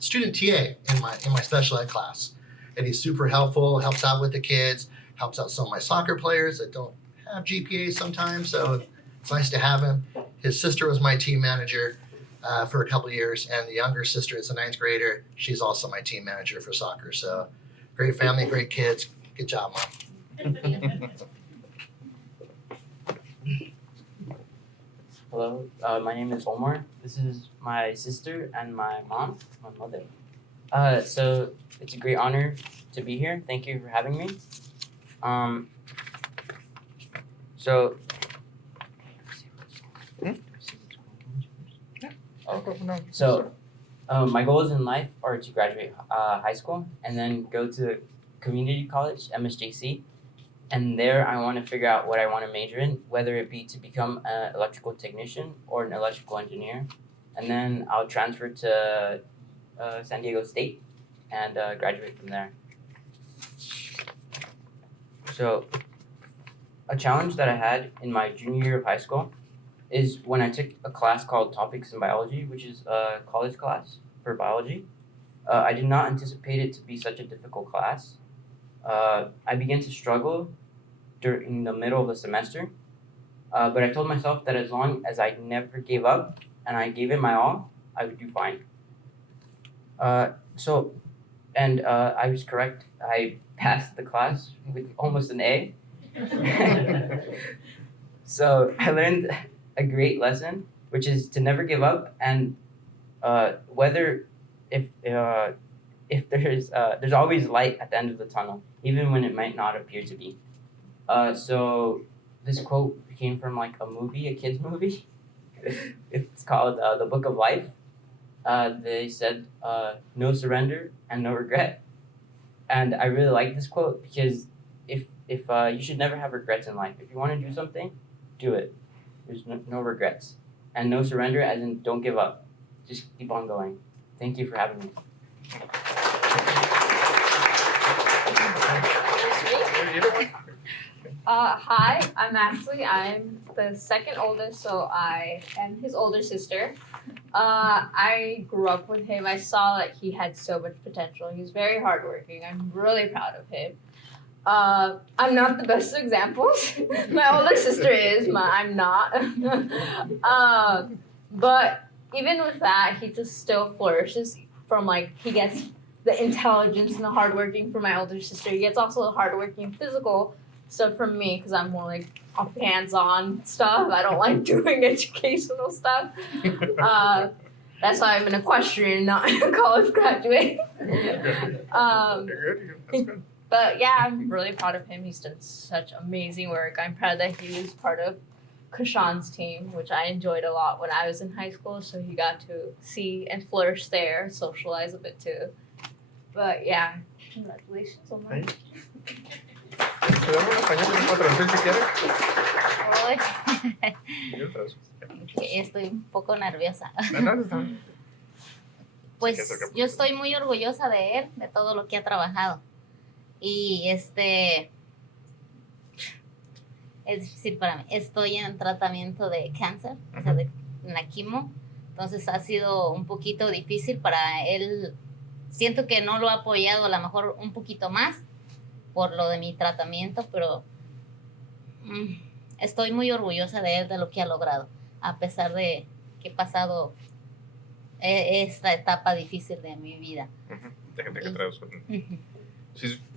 student TA in my special ed class. And he's super helpful, helps out with the kids, helps out some of my soccer players that don't have GPAs sometimes. So it's nice to have him. His sister was my team manager for a couple of years, and the younger sister is a 9th grader. She's also my team manager for soccer. So great family, great kids. Good job, Mom. Hello, my name is Omar. This is my sister and my mom, my mother. So it's a great honor to be here. Thank you for having me. My goals in life are to graduate high school and then go to community college, MSJC. And there I want to figure out what I want to major in, whether it be to become an electrical technician or an electrical engineer. And then I'll transfer to San Diego State and graduate from there. So a challenge that I had in my junior year of high school is when I took a class called Topics in Biology, which is a college class for biology. I did not anticipate it to be such a difficult class. I began to struggle during the middle of the semester, but I told myself that as long as I never gave up and I gave it my all, I would do fine. I was correct. I passed the class with almost an A. So I learned a great lesson, which is to never give up, and if there's always light at the end of the tunnel, even when it might not appear to be. So this quote came from like a kid's movie. It's called The Book of Life. They said, no surrender and no regret. And I really like this quote because if you should never have regrets in life. If you want to do something, do it. There's no regrets. And no surrender as in don't give up. Just keep on going. Thank you for having me. Hi, I'm Ashley. I'm the second oldest, so I am his older sister. I grew up with him. I saw that he had so much potential. He's very hardworking. I'm really proud of him. I'm not the best of examples. My older sister is, I'm not. But even with that, he just still flourishes from he gets the intelligence and the hardworking from my older sister. He gets also the hardworking physical stuff from me because I'm more hands-on stuff. I don't like doing educational stuff. That's why I'm an equestrian, not a college graduate. But yeah, I'm really proud of him. He's done such amazing work. I'm proud that he was part of Kashan's team, which I enjoyed a lot when I was in high school. So he got to see and flourish there, socialize a bit too. But yeah, congratulations, Omar. Estoy un poco nerviosa. Pues yo estoy muy orgullosa de él, de todo lo que ha trabajado. Y es difícil para mí. Estoy en tratamiento de cáncer, o sea, en la quimo. Entonces ha sido un poquito difícil para él. Siento que no lo ha apoyado a lo mejor un poquito más por lo de mi tratamiento, pero estoy muy orgullosa de él, de lo que ha logrado, a pesar de que he pasado esta etapa difícil de mi vida.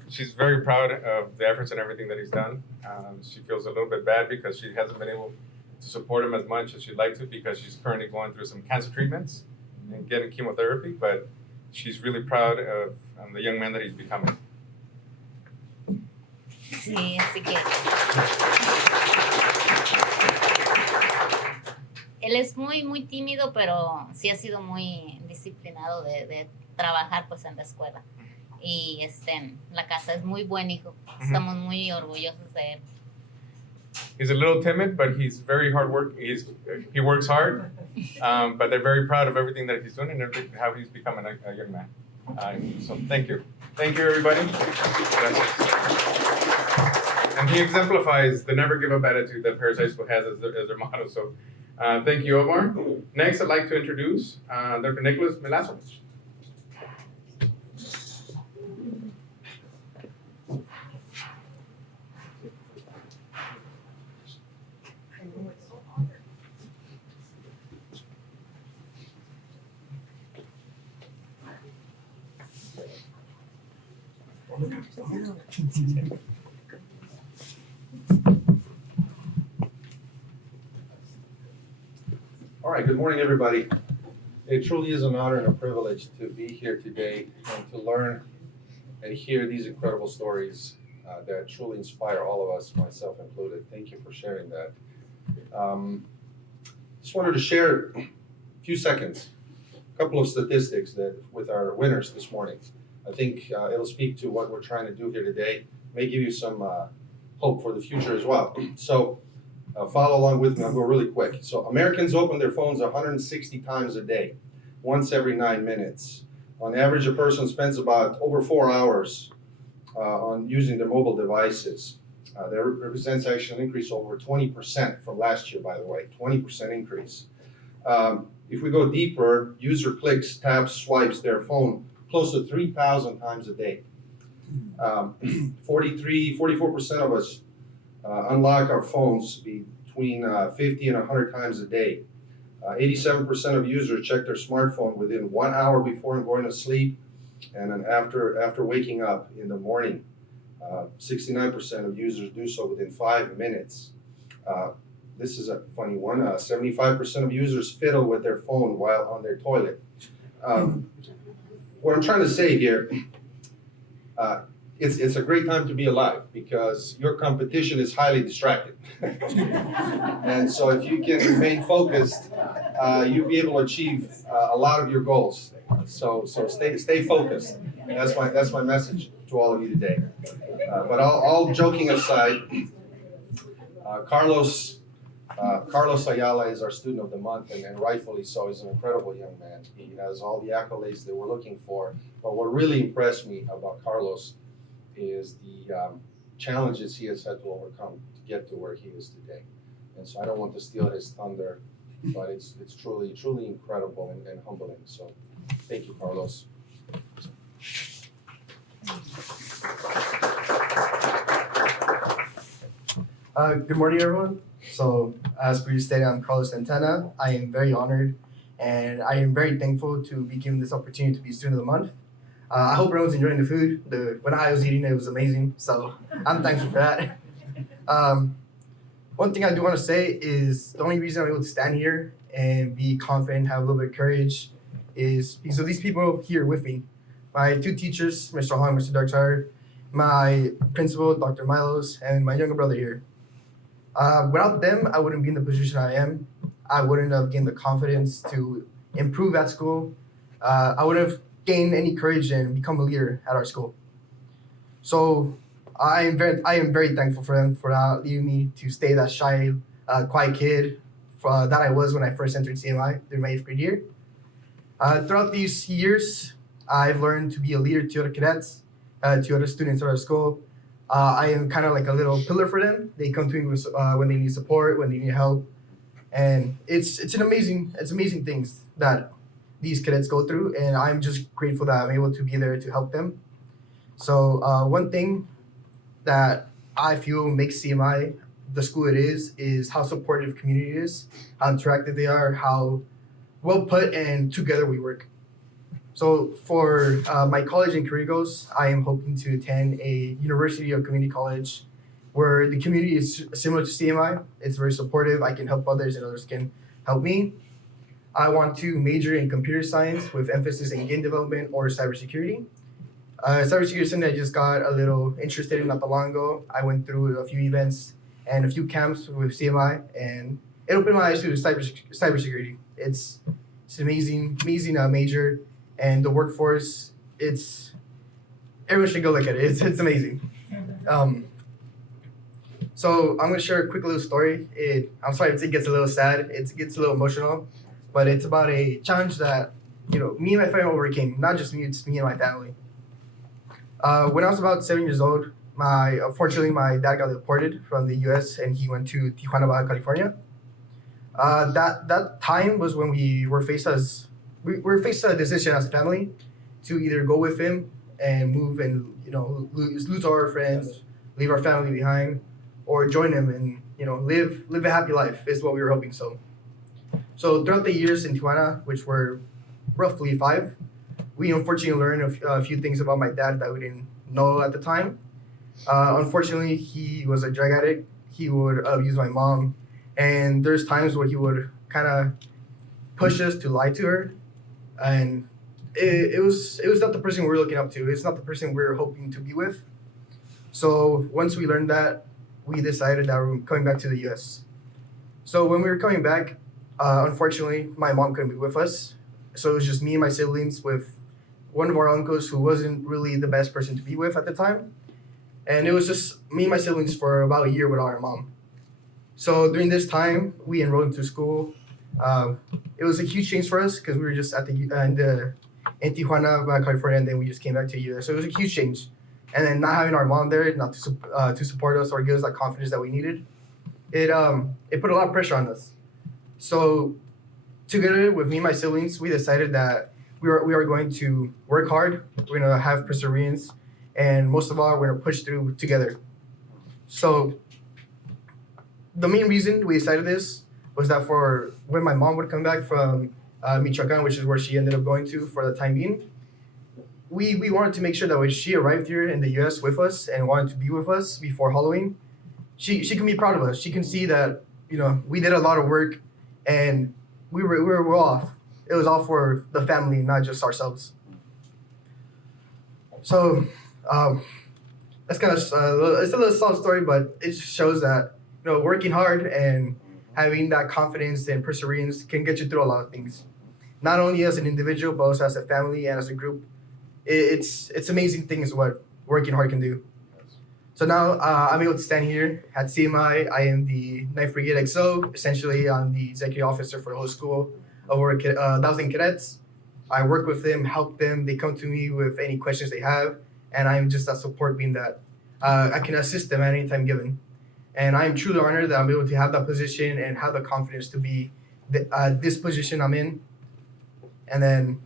She's very proud of the efforts and everything that he's done. She feels a little bit bad because she hasn't been able to support him as much as she'd like to because she's currently going through some cancer treatments and getting chemotherapy, but she's really proud of the young man that he's becoming. Sí, así que él es muy tímido, pero sí ha sido muy disciplinado de trabajar pues en la escuela. Y la casa es muy buen hijo. Estamos muy orgullosos de él. He's a little timid, but he's very hard work. He works hard, but they're very proud of everything that he's doing and how he's becoming a young man. So thank you. Thank you, everybody. Gracias. And he exemplifies the never give up attitude that Paris High School has as their motto. So thank you, Omar. Next, I'd like to introduce Dr. Nicholas Milasovich. All right, good morning, everybody. It truly is an honor and a privilege to be here today and to learn and hear these incredible stories that truly inspire all of us, myself included. Thank you for sharing that. Just wanted to share a few seconds, a couple of statistics with our winners this morning. I think it'll speak to what we're trying to do here today, may give you some hope for the future as well. So follow along with me, I'll go really quick. So Americans open their phones 160 times a day, once every 9 minutes. On average, a person spends about over 4 hours on using their mobile devices. That represents actually an increase over 20% from last year, by the way, 20% increase. If we go deeper, user clicks, taps, swipes their phone close to 3,000 times a day. 44% of us unlock our phones between 50 and 100 times a day. 87% of users check their smartphone within 1 hour before going to sleep and then after waking up in the morning. 69% of users do so within 5 minutes. This is a funny one. 75% of users fiddle with their phone while on their toilet. What I'm trying to say here, it's a great time to be alive because your competition is highly distracted. And so if you can remain focused, you'll be able to achieve a lot of your goals. So stay focused. That's my message to all of you today. But all joking aside, Carlos Ayala is our student of the month, and rightfully so. He's an incredible young man. He has all the accolades that we're looking for. But what really impressed me about Carlos is the challenges he has had to overcome to get to where he is today. And so I don't want to steal his thunder, but it's truly incredible and humbling. So thank you, Carlos. Good morning, everyone. So, as previously stated, I'm Carlos Santana. I am very honored and I am very thankful to be given this opportunity to be Student of the Month. I hope everyone's enjoying the food. When I was eating it was amazing, so I'm thankful for that. One thing I do want to say is the only reason I'm able to stand here and be confident, have a little bit of courage, is because of these people here with me. My two teachers, Mr. Hall and Mr. Darkshire, my principal, Dr. Milos, and my younger brother here. Without them, I wouldn't be in the position I am. I wouldn't have gained the confidence to improve at school. I wouldn't have gained any courage and become a leader at our school. So I am very thankful for them for not leaving me to stay that shy, quiet kid that I was when I first entered CMI during my 8th grade year. Throughout these years, I've learned to be a leader to other cadets, to other students at our school. I am kind of like a little pillar for them. They come to me with, when they need support, when they need help, and it's amazing things that these cadets go through, and I'm just grateful that I'm able to be there to help them. So one thing that I feel makes CMI the school it is how supportive community is, how interactive they are, how well put and together we work. So for my college and career goals, I am hoping to attend a university or community college where the community is similar to CMI. It's very supportive. I can help others and others can help me. I want to major in computer science with emphasis in game development or cybersecurity. Cybersecurity is something I just got a little interested in not that long ago. I went through a few events and a few camps with CMI, and it opened my eyes to cybersecurity. It's an amazing major, and the workforce. Everyone should go look at it. It's amazing. So I'm gonna share a quick little story. I'm sorry if it gets a little sad. It gets a little emotional, but it's about a challenge that me and my family overcame. Not just me, it's me and my family. When I was about 7 years old, unfortunately my dad got deported from the U.S. and he went to Tijuana, Baja California. That time was when we were faced a decision as a family to either go with him and move and lose all our friends, leave our family behind, or join him and live a happy life is what we were hoping. So throughout the years in Tijuana, which were roughly 5, we unfortunately learned a few things about my dad that we didn't know at the time. Unfortunately, he was a drug addict. He would abuse my mom, and there's times where he would kind of push us to lie to her, and it was not the person we were looking up to. It's not the person we were hoping to be with. So once we learned that, we decided that we were coming back to the U.S. So when we were coming back, unfortunately, my mom couldn't be with us. So it was just me and my siblings with one of our uncles who wasn't really the best person to be with at the time. And it was just me and my siblings for about a year without our mom. So during this time, we enrolled into school. It was a huge change for us because we were just in Tijuana, Baja California, and then we just came back to the U.S. So it was a huge change. And then not having our mom there, not to support us or give us that confidence that we needed, it put a lot of pressure on us. So together with me and my siblings, we decided that we are going to work hard. We're going to have perseverance, and most of all, we're going to push through together. So the main reason we decided this was that for when my mom would come back from Michoacan, which is where she ended up going to for the time being, we wanted to make sure that when she arrived here in the U.S. with us and wanted to be with us before Halloween, she can be proud of us. She can see that we did a lot of work, and we were off. It was all for the family, not just ourselves. So that's kind of it's a little soft story, but it just shows that working hard and having that confidence and perseverance can get you through a lot of things. Not only as an individual, but also as a family and as a group. It's amazing things what working hard can do. So now I'm able to stand here at CMI. I am the 9th Brigade XO. Essentially, I'm the executive officer for the whole school of over 1,000 cadets. I work with them, help them. They come to me with any questions they have, and I'm just that support being that I can assist them at any time given. And I'm truly honored that I'm able to have that position and have the confidence to be this position I'm in. And then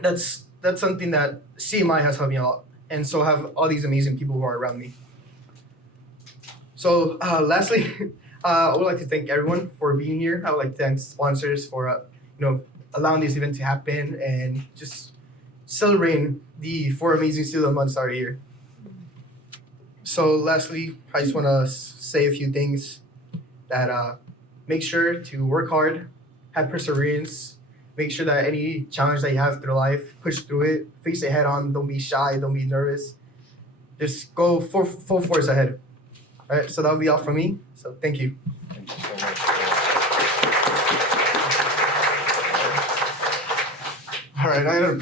that's something that CMI has helped me a lot, and so have all these amazing people who are around me. So lastly, I would like to thank everyone for being here. I would like to thank sponsors for allowing this event to happen and just celebrating the 4 amazing student months that are here. So lastly, I just want to say a few things that make sure to work hard, have perseverance, make sure that any challenge that you have through life, push through it, face it head on, don't be shy, don't be nervous. just go full force ahead. All right, so that'll be all from me. So thank you. Thank you so much. All right, I had a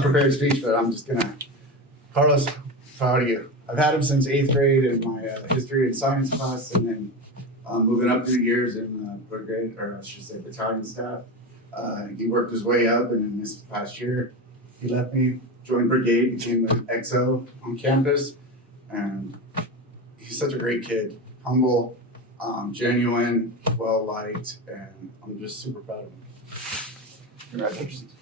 prepared speech, but I'm just gonna. Carlos, proud of you. I've had him since 8th grade in my history and science class, and then moving up through the years in brigade, or I should say battalion staff. He worked his way up, and in this past year, he left me, joined brigade, became an XO on campus, and he's such a great kid, humble, genuine, well-liked, and I'm just super proud of him. Congratulations.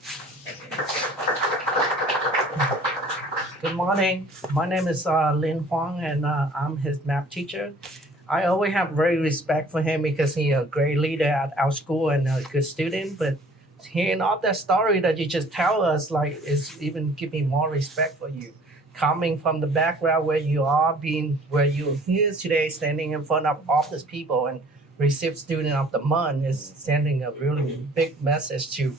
Good morning. My name is Lin Huang, and I'm his math teacher. I always have very respect for him because he's a great leader at our school and a good student. But hearing all that story that you just tell us, like, is even give me more respect for you. Coming from the background where you are, being where you're here today, standing in front of all these people and receive Student of the Month is sending a really big message to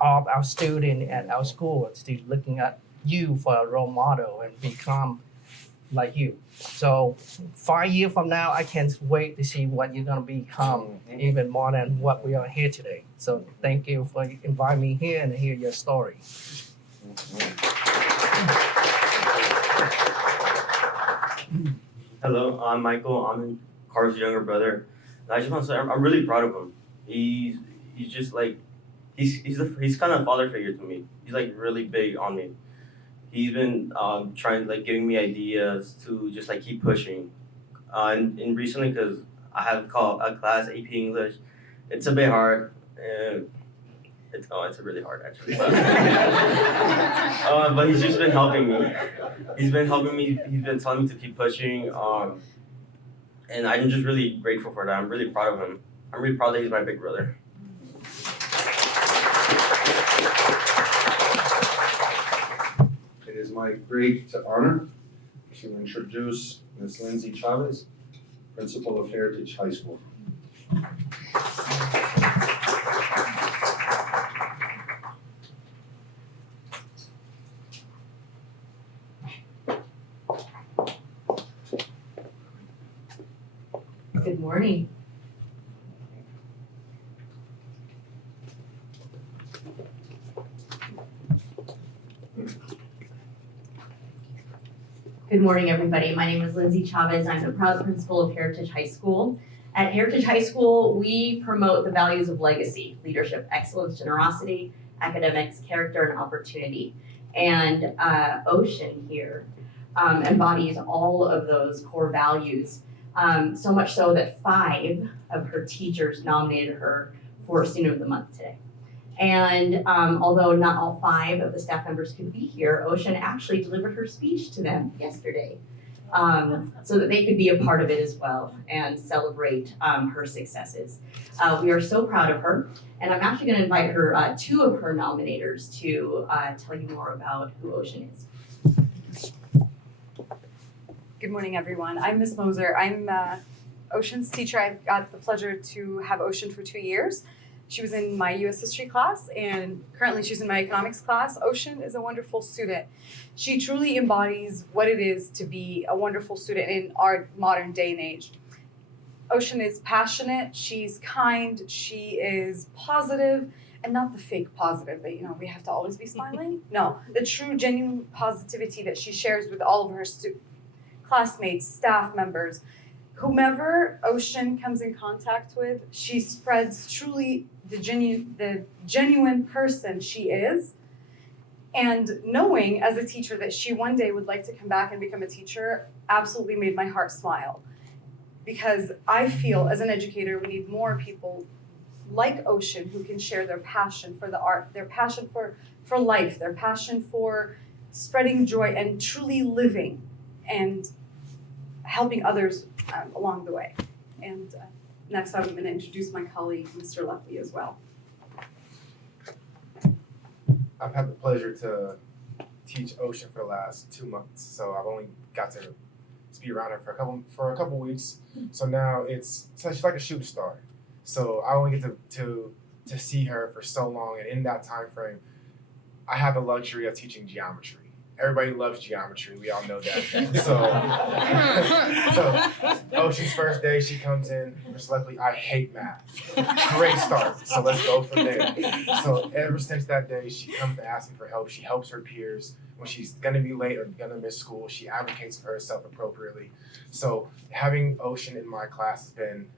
all of our students at our school, to looking at you for a role model and become like you. So 5 years from now, I can't wait to see what you're gonna become, even more than what we are here today. So thank you for inviting me here and hear your story. Hello, I'm Michael. I'm Carl's younger brother. And I just want to say I'm really proud of him. He's just like he's kind of a father figure to me. He's like really big on me. He's been trying like giving me ideas to just like keep pushing. And recently, because I have called a class AP English, it's a bit hard. It's really hard actually. But he's just been helping me. He's been helping me. He's been telling me to keep pushing. And I'm just really grateful for that. I'm really proud of him. I'm really proud that he's my big brother. It is my great honor to introduce Ms. Lindsay Chavez, Principal of Heritage High School. Good morning. Good morning, everybody. My name is Lindsay Chavez. I'm the proud principal of Heritage High School. At Heritage High School, we promote the values of legacy, leadership, excellence, generosity, academics, character, and opportunity. And Ocean here embodies all of those core values. So much so that 5 of her teachers nominated her for Student of the Month today. And although not all 5 of the staff members could be here, Ocean actually delivered her speech to them yesterday so that they could be a part of it as well and celebrate her successes. We are so proud of her, and I'm actually going to invite her, 2 of her nominators to tell you more about who Ocean is. Good morning, everyone. I'm Ms. Moser. I'm Ocean's teacher. I've got the pleasure to have Ocean for 2 years. She was in my U.S. history class, and currently she's in my economics class. Ocean is a wonderful student. She truly embodies what it is to be a wonderful student in our modern day and age. Ocean is passionate, she's kind, she is positive, and not the fake positive that, we have to always be smiling. No, the true, genuine positivity that she shares with all of her classmates, staff members, whomever Ocean comes in contact with, she spreads truly the genuine person she is. And knowing as a teacher that she one day would like to come back and become a teacher absolutely made my heart smile. Because I feel as an educator, we need more people like Ocean who can share their passion for the art, their passion for life, their passion for spreading joy and truly living and helping others along the way. And next I'm going to introduce my colleague, Mr. Leftley, as well. I've had the pleasure to teach Ocean for the last 2 months, so I've only got to be around her for a couple weeks. So now she's like a shooting star. So I only get to see her for so long, and in that time frame, I have the luxury of teaching geometry. everybody loves geometry. We all know that. So Ocean's first day, she comes in. Miss Luckily, I hate math. Great start. So let's go from there. So ever since that day, she comes to ask me for help. She helps her peers. When she's gonna be late or gonna miss school, she advocates for herself appropriately. So having Ocean in my class has been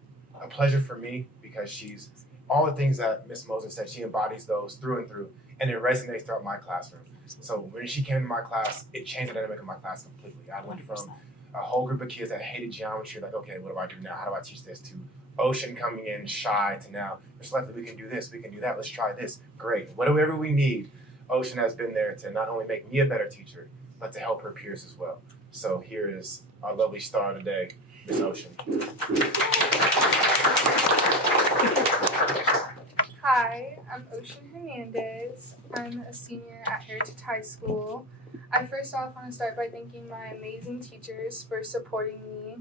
a pleasure for me because she's all the things that Miss Moses said, she embodies those through and through, and it resonates throughout my classroom. So when she came to my class, it changed the dynamic of my class completely. I went from a whole group of kids that hated geometry, like, okay, what do I do now? How do I teach this? To Ocean coming in shy to now, it's likely we can do this, we can do that, let's try this. Great. Whatever we need, Ocean has been there to not only make me a better teacher, but to help her peers as well. So here is our lovely star of the day, Miss Ocean. Hi, I'm Ocean Hernandez. I'm a senior at Heritage High School. I first off want to start by thanking my amazing teachers for supporting me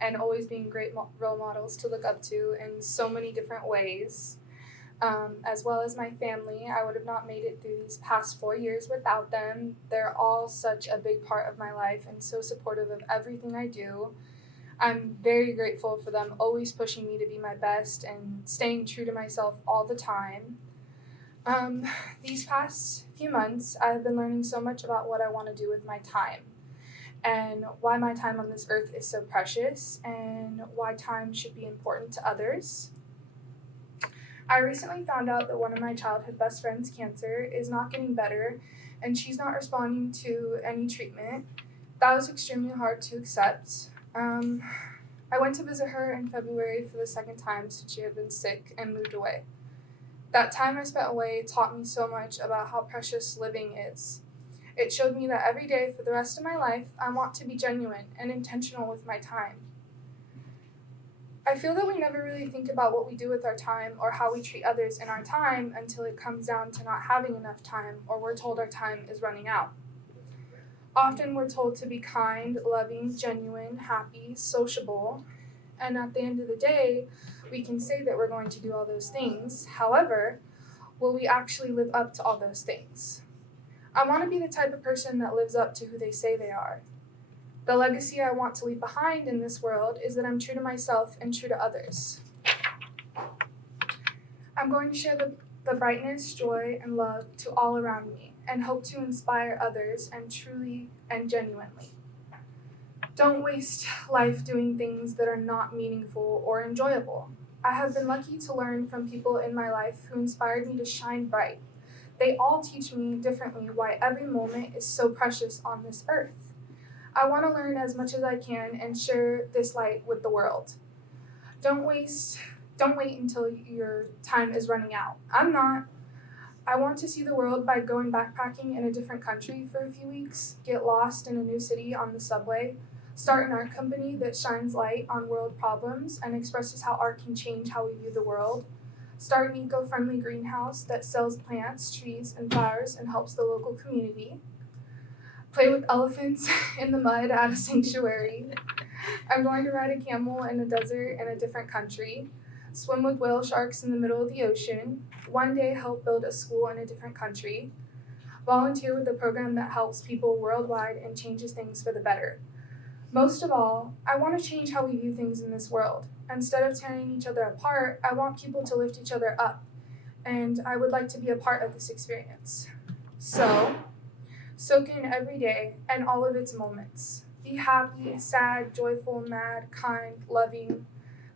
and always being great role models to look up to in so many different ways. As well as my family, I would have not made it through these past 4 years without them. They're all such a big part of my life and so supportive of everything I do. I'm very grateful for them always pushing me to be my best and staying true to myself all the time. These past few months, I've been learning so much about what I want to do with my time and why my time on this earth is so precious and why time should be important to others. I recently found out that one of my childhood best friend's cancer is not getting better and she's not responding to any treatment. That was extremely hard to accept. I went to visit her in February for the second time since she had been sick and moved away. That time I spent away taught me so much about how precious living is. It showed me that every day for the rest of my life, I want to be genuine and intentional with my time. I feel that we never really think about what we do with our time or how we treat others in our time until it comes down to not having enough time or we're told our time is running out. Often we're told to be kind, loving, genuine, happy, sociable, and at the end of the day, we can say that we're going to do all those things. However, will we actually live up to all those things? I want to be the type of person that lives up to who they say they are. The legacy I want to leave behind in this world is that I'm true to myself and true to others. I'm going to share the brightness, joy, and love to all around me and hope to inspire others and truly and genuinely. Don't waste life doing things that are not meaningful or enjoyable. I have been lucky to learn from people in my life who inspired me to shine bright. They all teach me differently why every moment is so precious on this earth. I want to learn as much as I can and share this light with the world. Don't wait until your time is running out. I'm not. I want to see the world by going backpacking in a different country for a few weeks, get lost in a new city on the subway, start an art company that shines light on world problems and expresses how art can change how we view the world, start an eco-friendly greenhouse that sells plants, trees, and flowers and helps the local community, play with elephants in the mud at a sanctuary. I'm going to ride a camel in a desert in a different country, swim with whale sharks in the middle of the ocean, one day help build a school in a different country, volunteer with a program that helps people worldwide and changes things for the better. Most of all, I want to change how we view things in this world. Instead of tearing each other apart, I want people to lift each other up, and I would like to be a part of this experience. So, soak in every day and all of its moments. Be happy, sad, joyful, mad, kind, loving,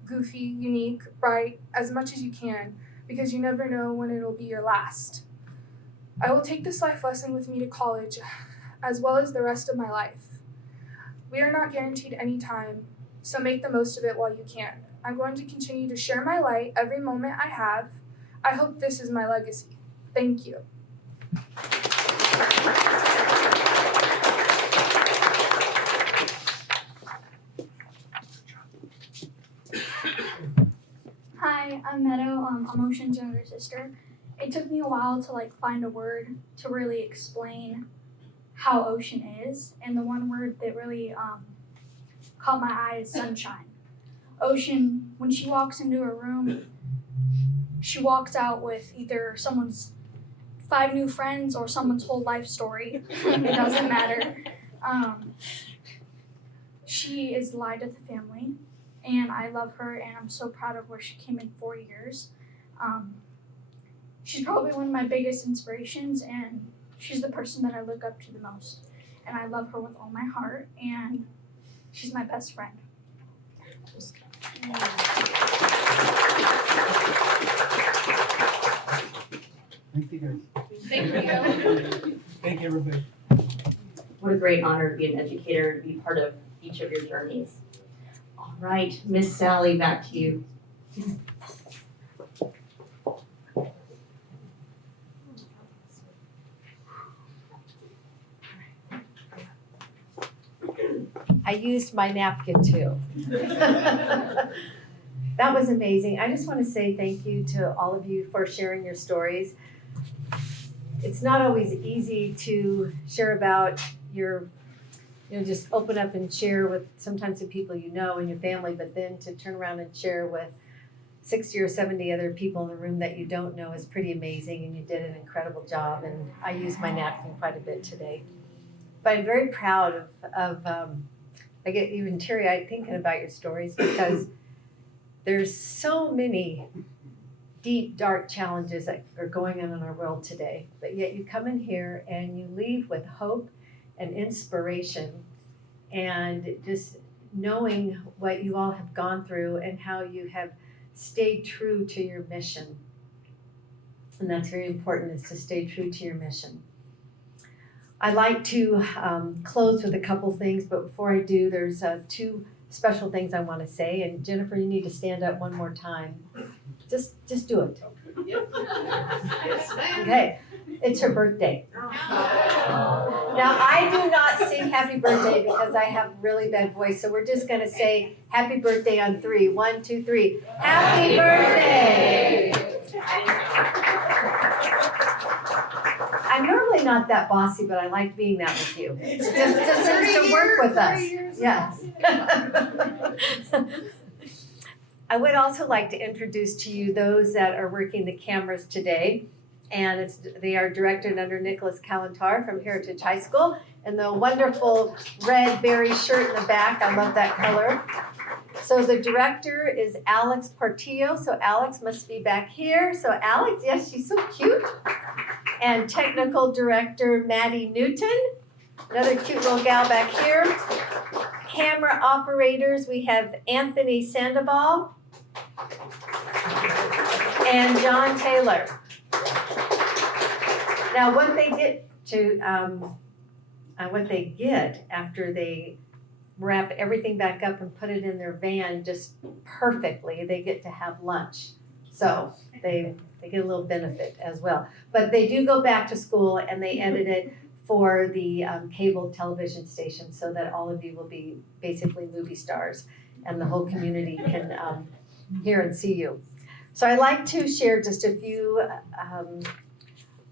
goofy, unique, bright, as much as you can, because you never know when it'll be your last. I will take this life lesson with me to college, as well as the rest of my life. We are not guaranteed any time, so make the most of it while you can. I'm going to continue to share my light every moment I have. I hope this is my legacy. Thank you. Hi, I'm Meadow. I'm Ocean's younger sister. It took me a while to find a word to really explain how Ocean is, and the one word that really caught my eye is sunshine. Ocean, when she walks into a room, she walks out with either someone's 5 new friends or someone's whole life story. It doesn't matter. She is the light of the family, and I love her, and I'm so proud of where she came in 4 years. She's probably one of my biggest inspirations, and she's the person that I look up to the most. And I love her with all my heart, and she's my best friend. Thank you guys. Thank you. Thank you, everybody. What a great honor to be an educator, to be part of each of your journeys. All right, Miss Sally, back to you. I used my napkin too. That was amazing. I just want to say thank you to all of you for sharing your stories. It's not always easy to share about your, just open up and share with sometimes the people you know and your family, but then to turn around and share with 60 or 70 other people in the room that you don't know is pretty amazing, and you did an incredible job, and I used my napkin quite a bit today. But I'm very proud of I get even teary-eyed thinking about your stories, because there's so many deep, dark challenges that are going on in our world today. But yet you come in here and you leave with hope and inspiration, and just knowing what you all have gone through and how you have stayed true to your mission. And that's very important, is to stay true to your mission. I like to close with a couple things, but before I do, there's 2 special things I want to say. And Jennifer, you need to stand up one more time. Just do it. Okay, it's her birthday. Now, I do not sing happy birthday because I have really bad voice, so we're just going to say happy birthday on 3. 1, 2, 3. Happy birthday! I'm normally not that bossy, but I like being that with you. It just seems to work with us. Yes. I would also like to introduce to you those that are working the cameras today. And they are directed under Nicholas Kalantar from Heritage High School. And the wonderful red berry shirt in the back, I love that color. So the director is Alex Portillo. So Alex must be back here. So Alex, yes, she's so cute. And technical director Maddie Newton, another cute little gal back here. Camera operators, we have Anthony Sandoval and John Taylor. Now, what they get after they wrap everything back up and put it in their van just perfectly, they get to have lunch. So they get a little benefit as well. But they do go back to school and they edit it for the cable television station, so that all of you will be basically movie stars and the whole community can hear and see you. So I'd like to share just a few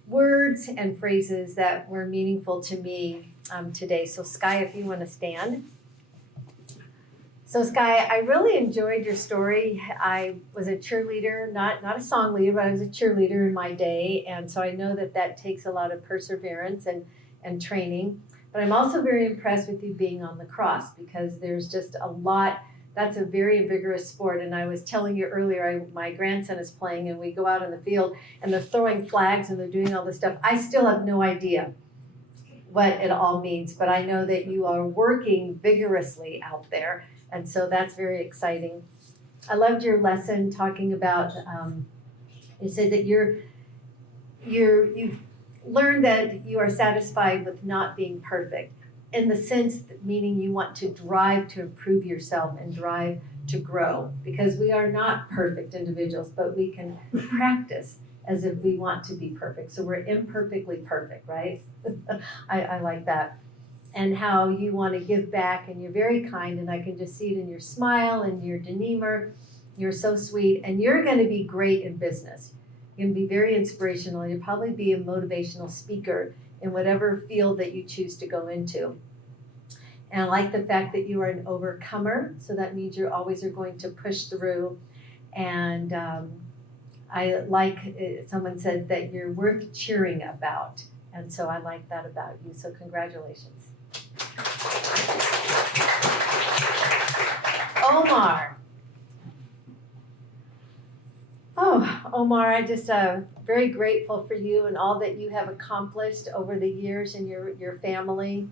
words and phrases that were meaningful to me today. So Sky, if you want to stand. So Sky, I really enjoyed your story. I was a cheerleader, not a song leader, but I was a cheerleader in my day. And so I know that takes a lot of perseverance and training. But I'm also very impressed with you being on the cross, because there's just a lot. That's a very vigorous sport. And I was telling you earlier, my grandson is playing, and we go out in the field and they're throwing flags and they're doing all this stuff. I still have no idea what it all means, but I know that you are working vigorously out there. And so that's very exciting. I loved your lesson talking about, you said that you've learned that you are satisfied with not being perfect, in the sense that meaning you want to drive to improve yourself and drive to grow, because we are not perfect individuals, but we can practice as if we want to be perfect. So we're imperfectly perfect, right? I like that. And how you want to give back, and you're very kind, and I can just see it in your smile and your demeanor. You're so sweet, and you're going to be great in business. You're going to be very inspirational. You'll probably be a motivational speaker in whatever field that you choose to go into. And I like the fact that you are an overcomer, so that means you always are going to push through. And I like, someone said that you're worth cheering about. And so I like that about you. So congratulations. Omar. Oh, Omar, I just very grateful for you and all that you have accomplished over the years in your family,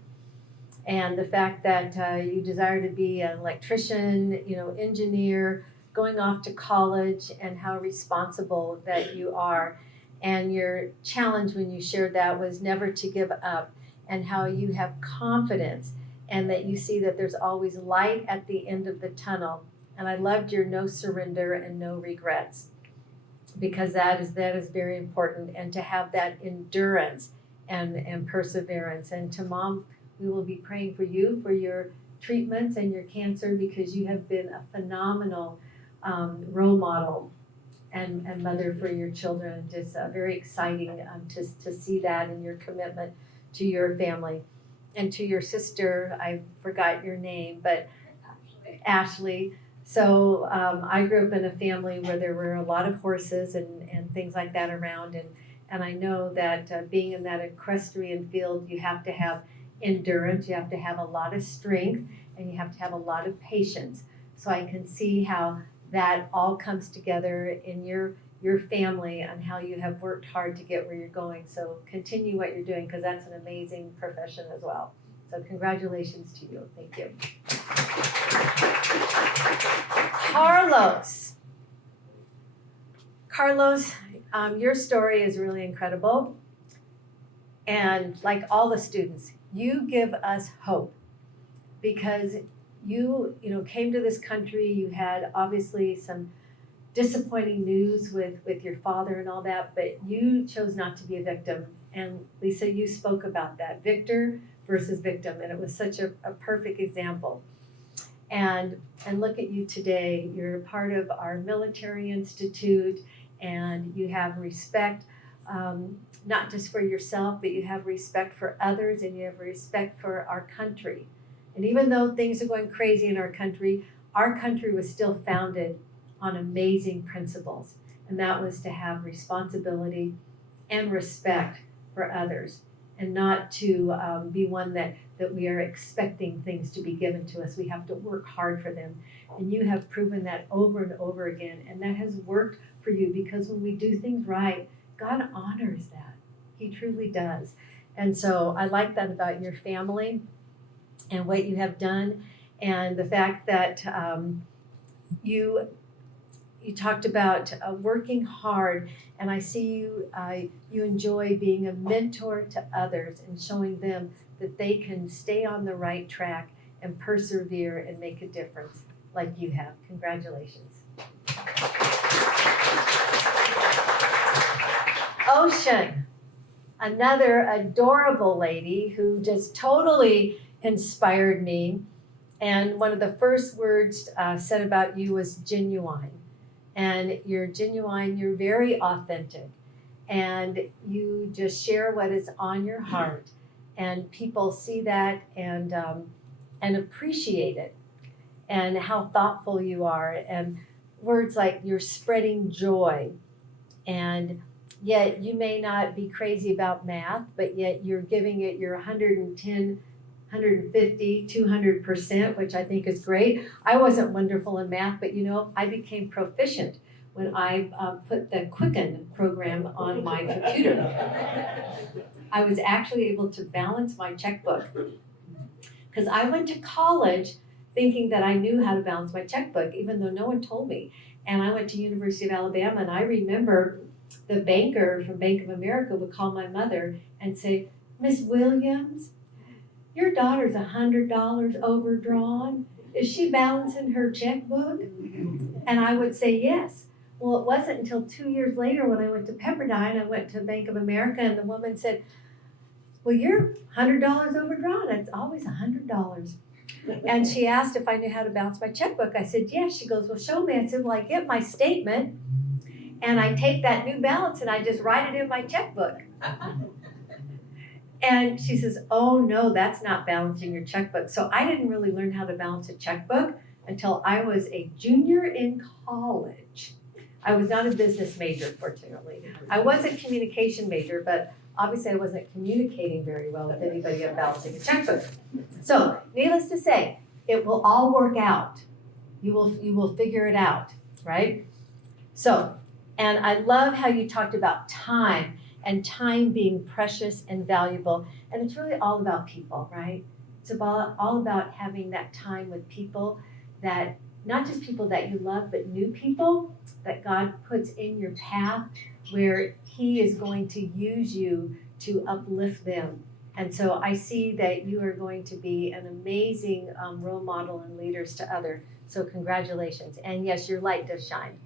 and the fact that you desire to be an electrician, engineer, going off to college, and how responsible that you are. And your challenge when you shared that was never to give up, and how you have confidence, and that you see that there's always light at the end of the tunnel. And I loved your no surrender and no regrets, because that is very important, and to have that endurance and perseverance. And to Mom, we will be praying for you for your treatments and your cancer, because you have been a phenomenal role model and mother for your children. Just very exciting to see that, and your commitment to your family. And to your sister, I forgot your name, but Ashley. So I grew up in a family where there were a lot of horses and things like that around, and I know that being in that equestrian field, you have to have endurance, you have to have a lot of strength, and you have to have a lot of patience. So I can see how that all comes together in your family, and how you have worked hard to get where you're going. So continue what you're doing, because that's an amazing profession as well. So congratulations to you. Thank you. Carlos, your story is really incredible. And like all the students, you give us hope, because you came to this country. You had obviously some disappointing news with your father and all that, but you chose not to be a victim. And Lisa, you spoke about that, victor versus victim, and it was such a perfect example. And look at you today. You're part of our military institute, and you have respect, not just for yourself, but you have respect for others, and you have respect for our country. And even though things are going crazy in our country was still founded on amazing principles. And that was to have responsibility and respect for others, and not to be one that we are expecting things to be given to us. We have to work hard for them. And you have proven that over and over again. And that has worked for you, because when we do things right, God honors that. He truly does. And so I like that about your family and what you have done, and the fact that you talked about working hard, and I see you enjoy being a mentor to others and showing them that they can stay on the right track and persevere and make a difference like you have. Congratulations. Ocean, another adorable lady who just totally inspired me. And one of the first words said about you was genuine. And you're genuine, you're very authentic, and you just share what is on your heart, and people see that and appreciate it, and how thoughtful you are, and words like you're spreading joy, and yet you may not be crazy about math, but yet you're giving it your 110, 150, 200%, which I think is great. I wasn't wonderful in math, but I became proficient when I put the Quicken program on my computer. I was actually able to balance my checkbook, because I went to college thinking that I knew how to balance my checkbook, even though no one told me. And I went to University of Alabama, and I remember the banker from Bank of America would call my mother and say, "Miss Williams, your daughter's $100 overdrawn. Is she balancing her checkbook?" And I would say yes. Well, it wasn't until 2 years later when I went to Pepperdine, I went to Bank of America, and the woman said, "Well, you're $100 overdrawn. It's always $100. And she asked if I knew how to balance my checkbook. I said, yes. She goes, "Well, show me." I said, "Well, I get my statement, and I take that new balance, and I just write it in my checkbook." And she says, "Oh, no, that's not balancing your checkbook." So I didn't really learn how to balance a checkbook until I was a junior in college. I was not a business major, fortunately. I was a communication major, but obviously I wasn't communicating very well with anybody about balancing a checkbook. So, needless to say, it will all work out. You will figure it out, right? So, and I love how you talked about time and time being precious and valuable. And it's really all about people, right? It's all about having that time with people that, not just people that you love, but new people that God puts in your path where He is going to use you to uplift them. And so I see that you are going to be an amazing role model and leaders to others. So congratulations. And yes, your light does shine.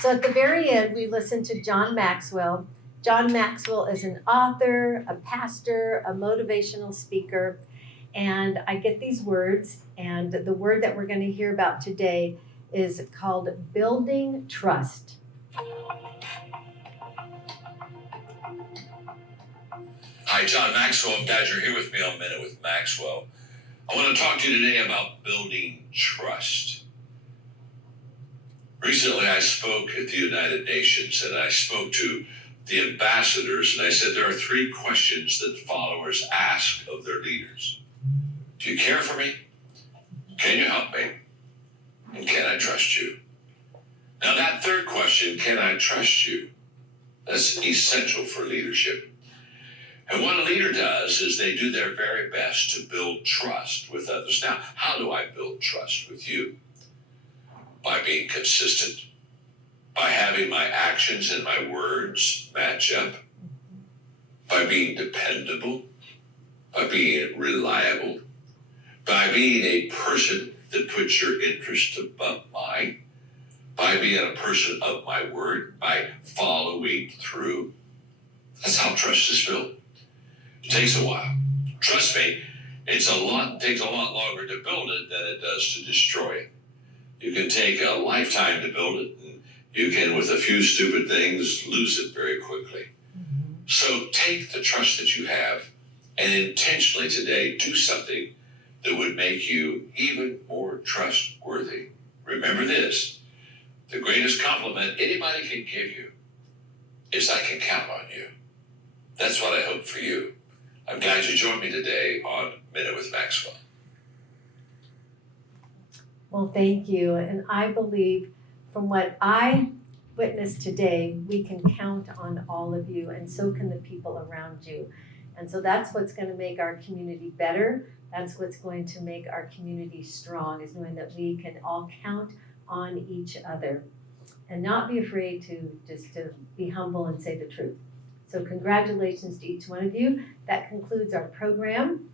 So at the very end, we listened to John Maxwell. John Maxwell is an author, a pastor, a motivational speaker. And I get these words, and the word that we're going to hear about today is called building trust. Hi, John Maxwell. I'm glad you're here with me on Minute with Maxwell. I want to talk to you today about building trust. Recently, I spoke at the United Nations, and I spoke to the ambassadors, and I said there are 3 questions that followers ask of their leaders. Do you care for me? Can you help me? And can I trust you? Now that 3rd question, can I trust you? That's essential for leadership. And what a leader does is they do their very best to build trust with others. Now, how do I build trust with you? By being consistent, by having my actions and my words match up, by being dependable, by being reliable, by being a person that puts your interest above mine, by being a person of my word, by following through. That's how trust is built. It takes a while. Trust me, takes a lot longer to build it than it does to destroy it. You can take a lifetime to build it, and you can, with a few stupid things, lose it very quickly. So take the trust that you have and intentionally today do something that would make you even more trustworthy. Remember this, the greatest compliment anybody can give you is I can count on you. That's what I hope for you. I'm glad you joined me today on Minute with Maxwell. Well, thank you. And I believe from what I witnessed today, we can count on all of you, and so can the people around you. And so that's what's going to make our community better. That's what's going to make our community strong, is knowing that we can all count on each other and not be afraid to be humble and say the truth. So congratulations to each one of you. That concludes our program.